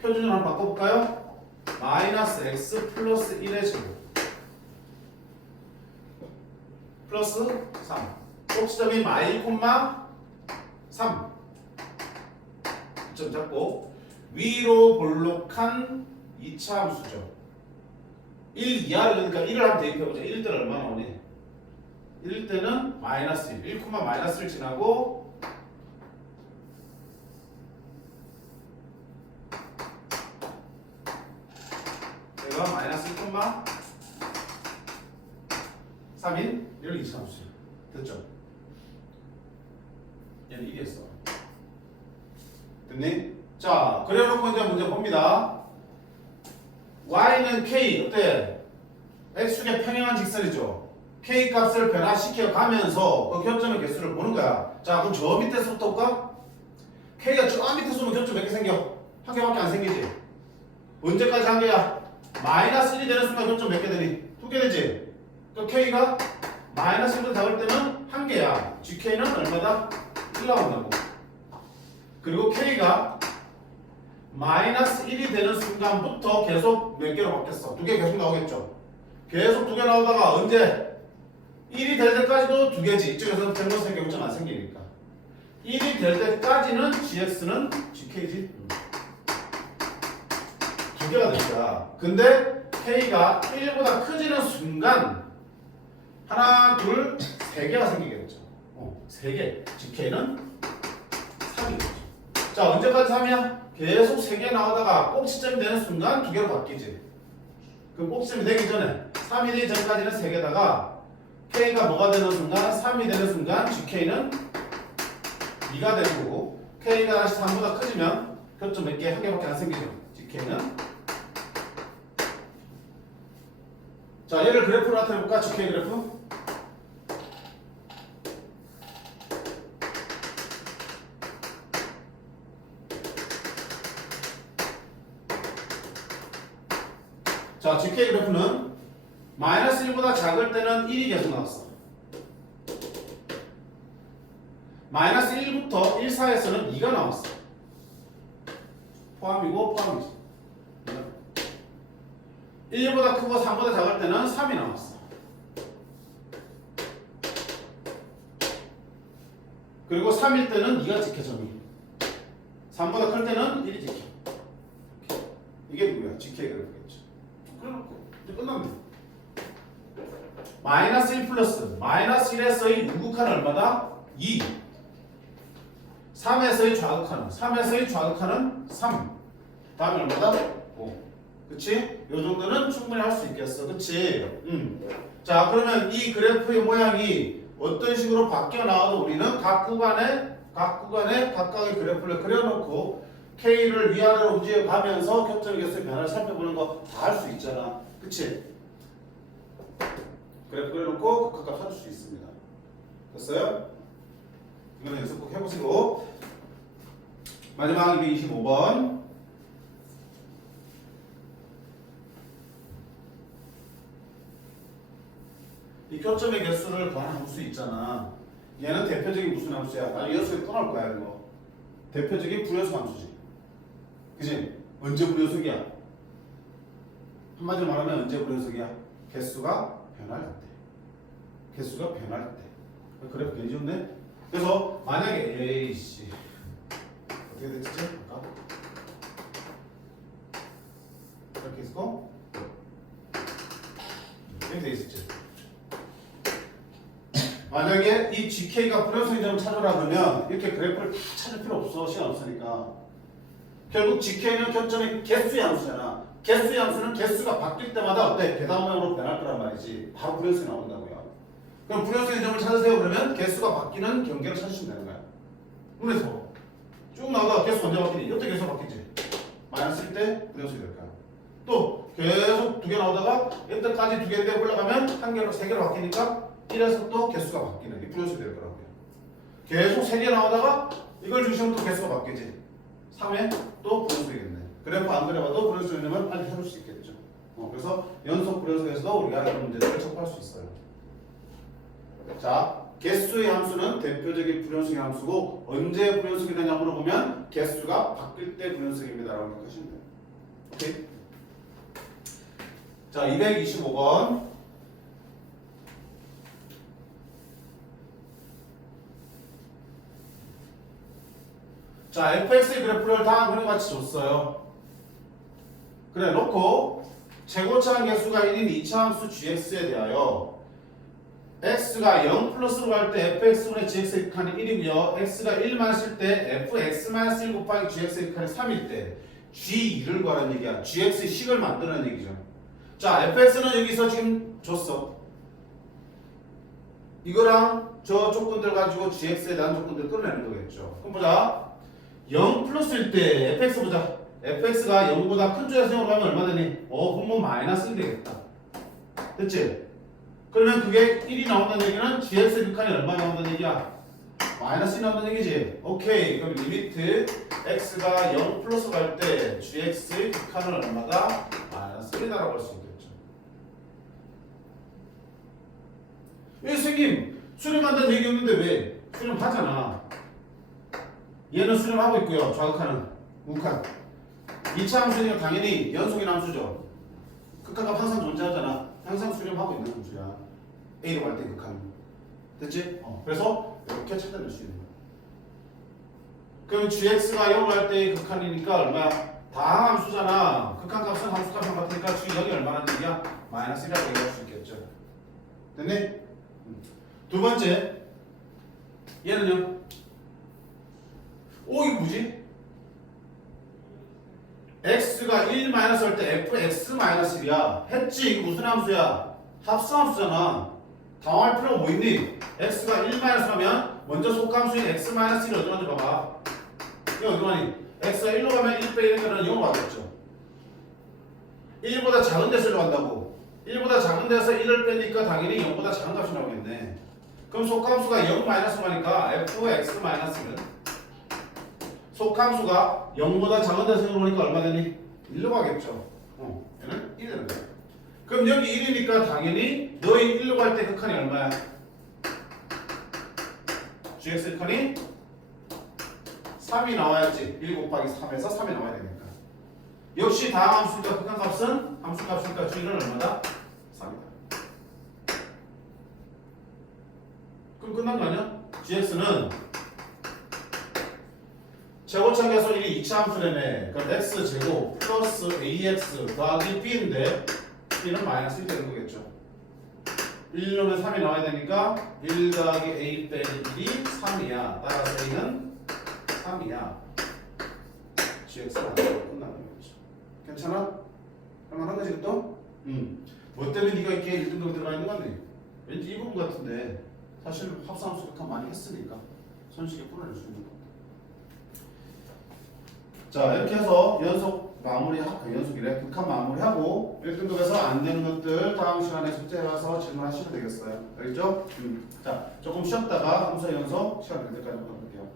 표준으로 한번 바꿔볼까요? 마이너스 x 플러스 1의 제곱 플러스 3. 꼭지점이 마이 콤마 3. 점 잡고 위로 볼록한 2차 함수죠. 1 이하를 그러니까 1을 한번 대입해보자. 1 때는 얼마 나오니? 1 때는 마이너스 1. 1, 마이너스를 지나고 얘가 마이너스 1, 3인 이런 2차 함수예요. 됐죠? 얘는 1이었어. 됐니? 자, 그래놓고 이제 문제 봅니다. y는 k 어때? x축의 평행한 직선이죠. k 값을 변화시켜 가면서 그 교점의 개수를 보는 거야. 자, 그럼 저 밑에서부터 볼까? k가 저 밑에서 오면 교점 몇 개 생겨? 한 개밖에 안 생기지? 언제까지 한 개야? 마이너스 1이 되는 순간 교점 몇 개 되니? 두 개 되지? 또 k가 마이너스 1로 작을 때는 한 개야. gk는 얼마다? 1 나온다고. 그리고 k가 마이너스 1이 되는 순간부터 계속 몇 개로 바뀌었어? 두 개 계속 나오겠죠? 계속 두 개 나오다가 언제? 1이 될 때까지도 두 개지. 이쪽에서는 변동성 교점 안 생기니까. 1이 될 때까지는 gx는 gk지. 두 개가 되니까. 근데 k가 1보다 커지는 순간 하나, 둘, 세 개가 생기겠죠. 세 개. gk는 3이겠죠. 자, 언제까지 3이야? 계속 세 개 나오다가 꼭지점이 되는 순간 두 개로 바뀌지. 그 꼭지점이 되기 전에 3이 되기 전까지는 세 개다가 k가 뭐가 되는 순간 3이 되는 순간 gk는 2가 되는 거고 k가 다시 3보다 커지면 교점 몇 개? 한 개밖에 안 생기죠. gk는 자, 얘를 그래프로 나타내볼까? gk 그래프. 자, gk 그래프는 마이너스 1보다 작을 때는 1이 계속 나왔어. 마이너스 1부터 1 사이에서는 2가 나왔어. 포함이고 포함이지. 1보다 크고 3보다 작을 때는 3이 나왔어. 그리고 3일 때는 2가 지켜 점이. 3보다 클 때는 1이 지켜. 이게 누구야? gk 그래프겠죠. 그래놓고 이제 끝났네. 마이너스 1 플러스 마이너스 1에서의 우극한은 얼마다? 2. 3에서의 좌극한은 3에서의 좌극한은 3. 다음에 얼마다? 5. 그치? 요 정도는 충분히 할 수 있겠어. 그치? 자, 그러면 이 그래프의 모양이 어떤 식으로 바뀌어 나와도 우리는 각 구간에 각각의 그래프를 그려놓고 K를 위아래로 움직여 가면서 교점의 개수의 변화를 살펴보는 거 다 할 수 있잖아. 그치? 그래프 그려놓고 각각 찾을 수 있습니다. 됐어요? 이거는 연습 꼭 해보시고. 마지막 225번. 이 교점의 개수를 구하는 함수 있잖아. 얘는 대표적인 무슨 함수야? 나중에 연습에 또 나올 거야, 이거. 대표적인 불연속 함수지. 그치? 언제 불연속이야? 한마디로 말하면 언제 불연속이야? 개수가 변할 때. 개수가 변할 때. 그래프 괜히 좋네? 그래서 만약에 에이씨 어떻게 됐지? 아까 이렇게 있고 이렇게 돼 있었지. 만약에 이 GK가 불연속인 점을 찾으라 그러면 이렇게 그래프를 다 찾을 필요 없어. 시간 없으니까. 결국 GK는 교점의 개수의 함수잖아. 개수의 함수는 개수가 바뀔 때마다 어때? 계단모양으로 변할 거란 말이지. 바로 불연속이 나온다고요. 그럼 불연속의 점을 찾으세요. 그러면 개수가 바뀌는 경계를 찾으시면 되는 거야. 눈에서 쭉 나오다가 개수 언제 바뀌니? 이때 개수 바뀌지. 마이너스 1 때 불연속이 될 거야. 또 계속 두 개 나오다가 이때까지 두 개인데 올라가면 한 개로 세 개로 바뀌니까 1에서 또 개수가 바뀌는 이 불연속이 될 거라고요. 계속 세 개 나오다가 이걸 중심으로 또 개수가 바뀌지. 3에 또 불연속이겠네. 그래프 안 그려봐도 불연속이면 빨리 찾을 수 있겠죠. 그래서 연속 불연속에서도 우리가 이런 문제들을 접할 수 있어요. 자, 개수의 함수는 대표적인 불연속의 함수고 언제 불연속이 되냐 물어보면 개수가 바뀔 때 불연속입니다 라고 생각하시면 돼요. 오케이? 자, 225번. 자, fx의 그래프를 다음 그림 같이 줬어요. 그래 놓고 최고차항 개수가 1인 2차함수 gx에 대하여 x가 0 플러스로 갈 때 fx분의 gx의 극한이 1이고요. x가 1만 쓸 때 fx-1 곱하기 gx의 극한이 3일 때 g2를 구하라는 얘기야. gx의 식을 만드는 얘기죠. 자, fx는 여기서 지금 줬어. 이거랑 저 조건들 가지고 gx에 대한 조건들 끌어내는 거겠죠. 그럼 보자. 0 플러스일 때 fx 보자. fx가 0보다 큰 쪽에서 0으로 가면 얼마 되니? 그러면 마이너스 1 되겠다. 됐지? 그러면 그게 1이 나온다는 얘기는 gx의 극한이 얼마 나온다는 얘기야? 마이너스 1 나온다는 얘기지? 오케이. 그럼 리미트 x가 0 플러스 갈 때 gx의 극한은 얼마다? 마이너스 1이다라고 할 수 있겠죠. 왜 선생님 수렴한다는 얘기 없는데 왜? 수렴하잖아. 얘는 수렴하고 있고요. 좌극한은 우극한. 2차 함수니까 당연히 연속인 함수죠. 극한값 항상 존재하잖아. 항상 수렴하고 있는 함수야. A로 갈 때 극한. 됐지? 그래서 이렇게 찾아낼 수 있는 거야. 그럼 gx가 0 갈 때의 극한이니까 얼마야? 다항 함수잖아. 극한값은 함수값은 같으니까 g 여기 얼마라는 얘기야? 마이너스 1이라고 얘기할 수 있겠죠. 됐니? 두 번째, 얘는요. 이거 뭐지? x가 1 마이너스 할 때 fx 마이너스 1이야. 했지? 이거 무슨 함수야? 합성함수잖아. 당황할 필요가 뭐 있니? x가 1 마이너스 하면 먼저 속함수인 x 마이너스 1이 어디 가는지 봐봐. 이거 어디 가니? x가 1로 가면 1 빼는 거는 0으로 가겠죠. 1보다 작은 데서 1로 간다고. 1보다 작은 데서 1을 빼니까 당연히 0보다 작은 값이 나오겠네. 그럼 속함수가 0 마이너스 가니까 fx 마이너스는 속함수가 0보다 작은 데서 0으로 오니까 얼마 되니? 1로 가겠죠. 얘는 1이 되는 거야. 그럼 여기 1이니까 당연히 너희 1로 갈 때 극한이 얼마야? gx 극한이 3이 나와야지. 1 곱하기 3에서 3이 나와야 되니까. 역시 다항 함수니까 극한값은 함수값이니까 g는 얼마다? 3이다. 그럼 끝난 거 아니야? gx는 제곱차계에서 1이 2차 함수라며. 그럼 x제곱 플러스 ax 더하기 b인데 b는 마이너스 1 되는 거겠죠. 1 넣으면 3이 나와야 되니까 1 더하기 a 빼기 1이 3이야. 따라서 a는 3이야. gx가 안 되고 끝나는 거죠. 괜찮아? 할만한 거지 또? 뭐 때문에 네가 이렇게 1등급에 들어가 있는 거니? 왠지 이 부분 같은데 사실 합성함수 극한 많이 했으니까 손쉽게 풀어낼 수 있는 거. 자, 이렇게 해서 연속 연속이래. 극한 마무리하고 1등급에서 안 되는 것들 다음 시간에 숙제해 와서 질문하시면 되겠어요. 알겠죠? 자, 조금 쉬었다가 함수 연속 시간 될 때까지 한번 볼게요.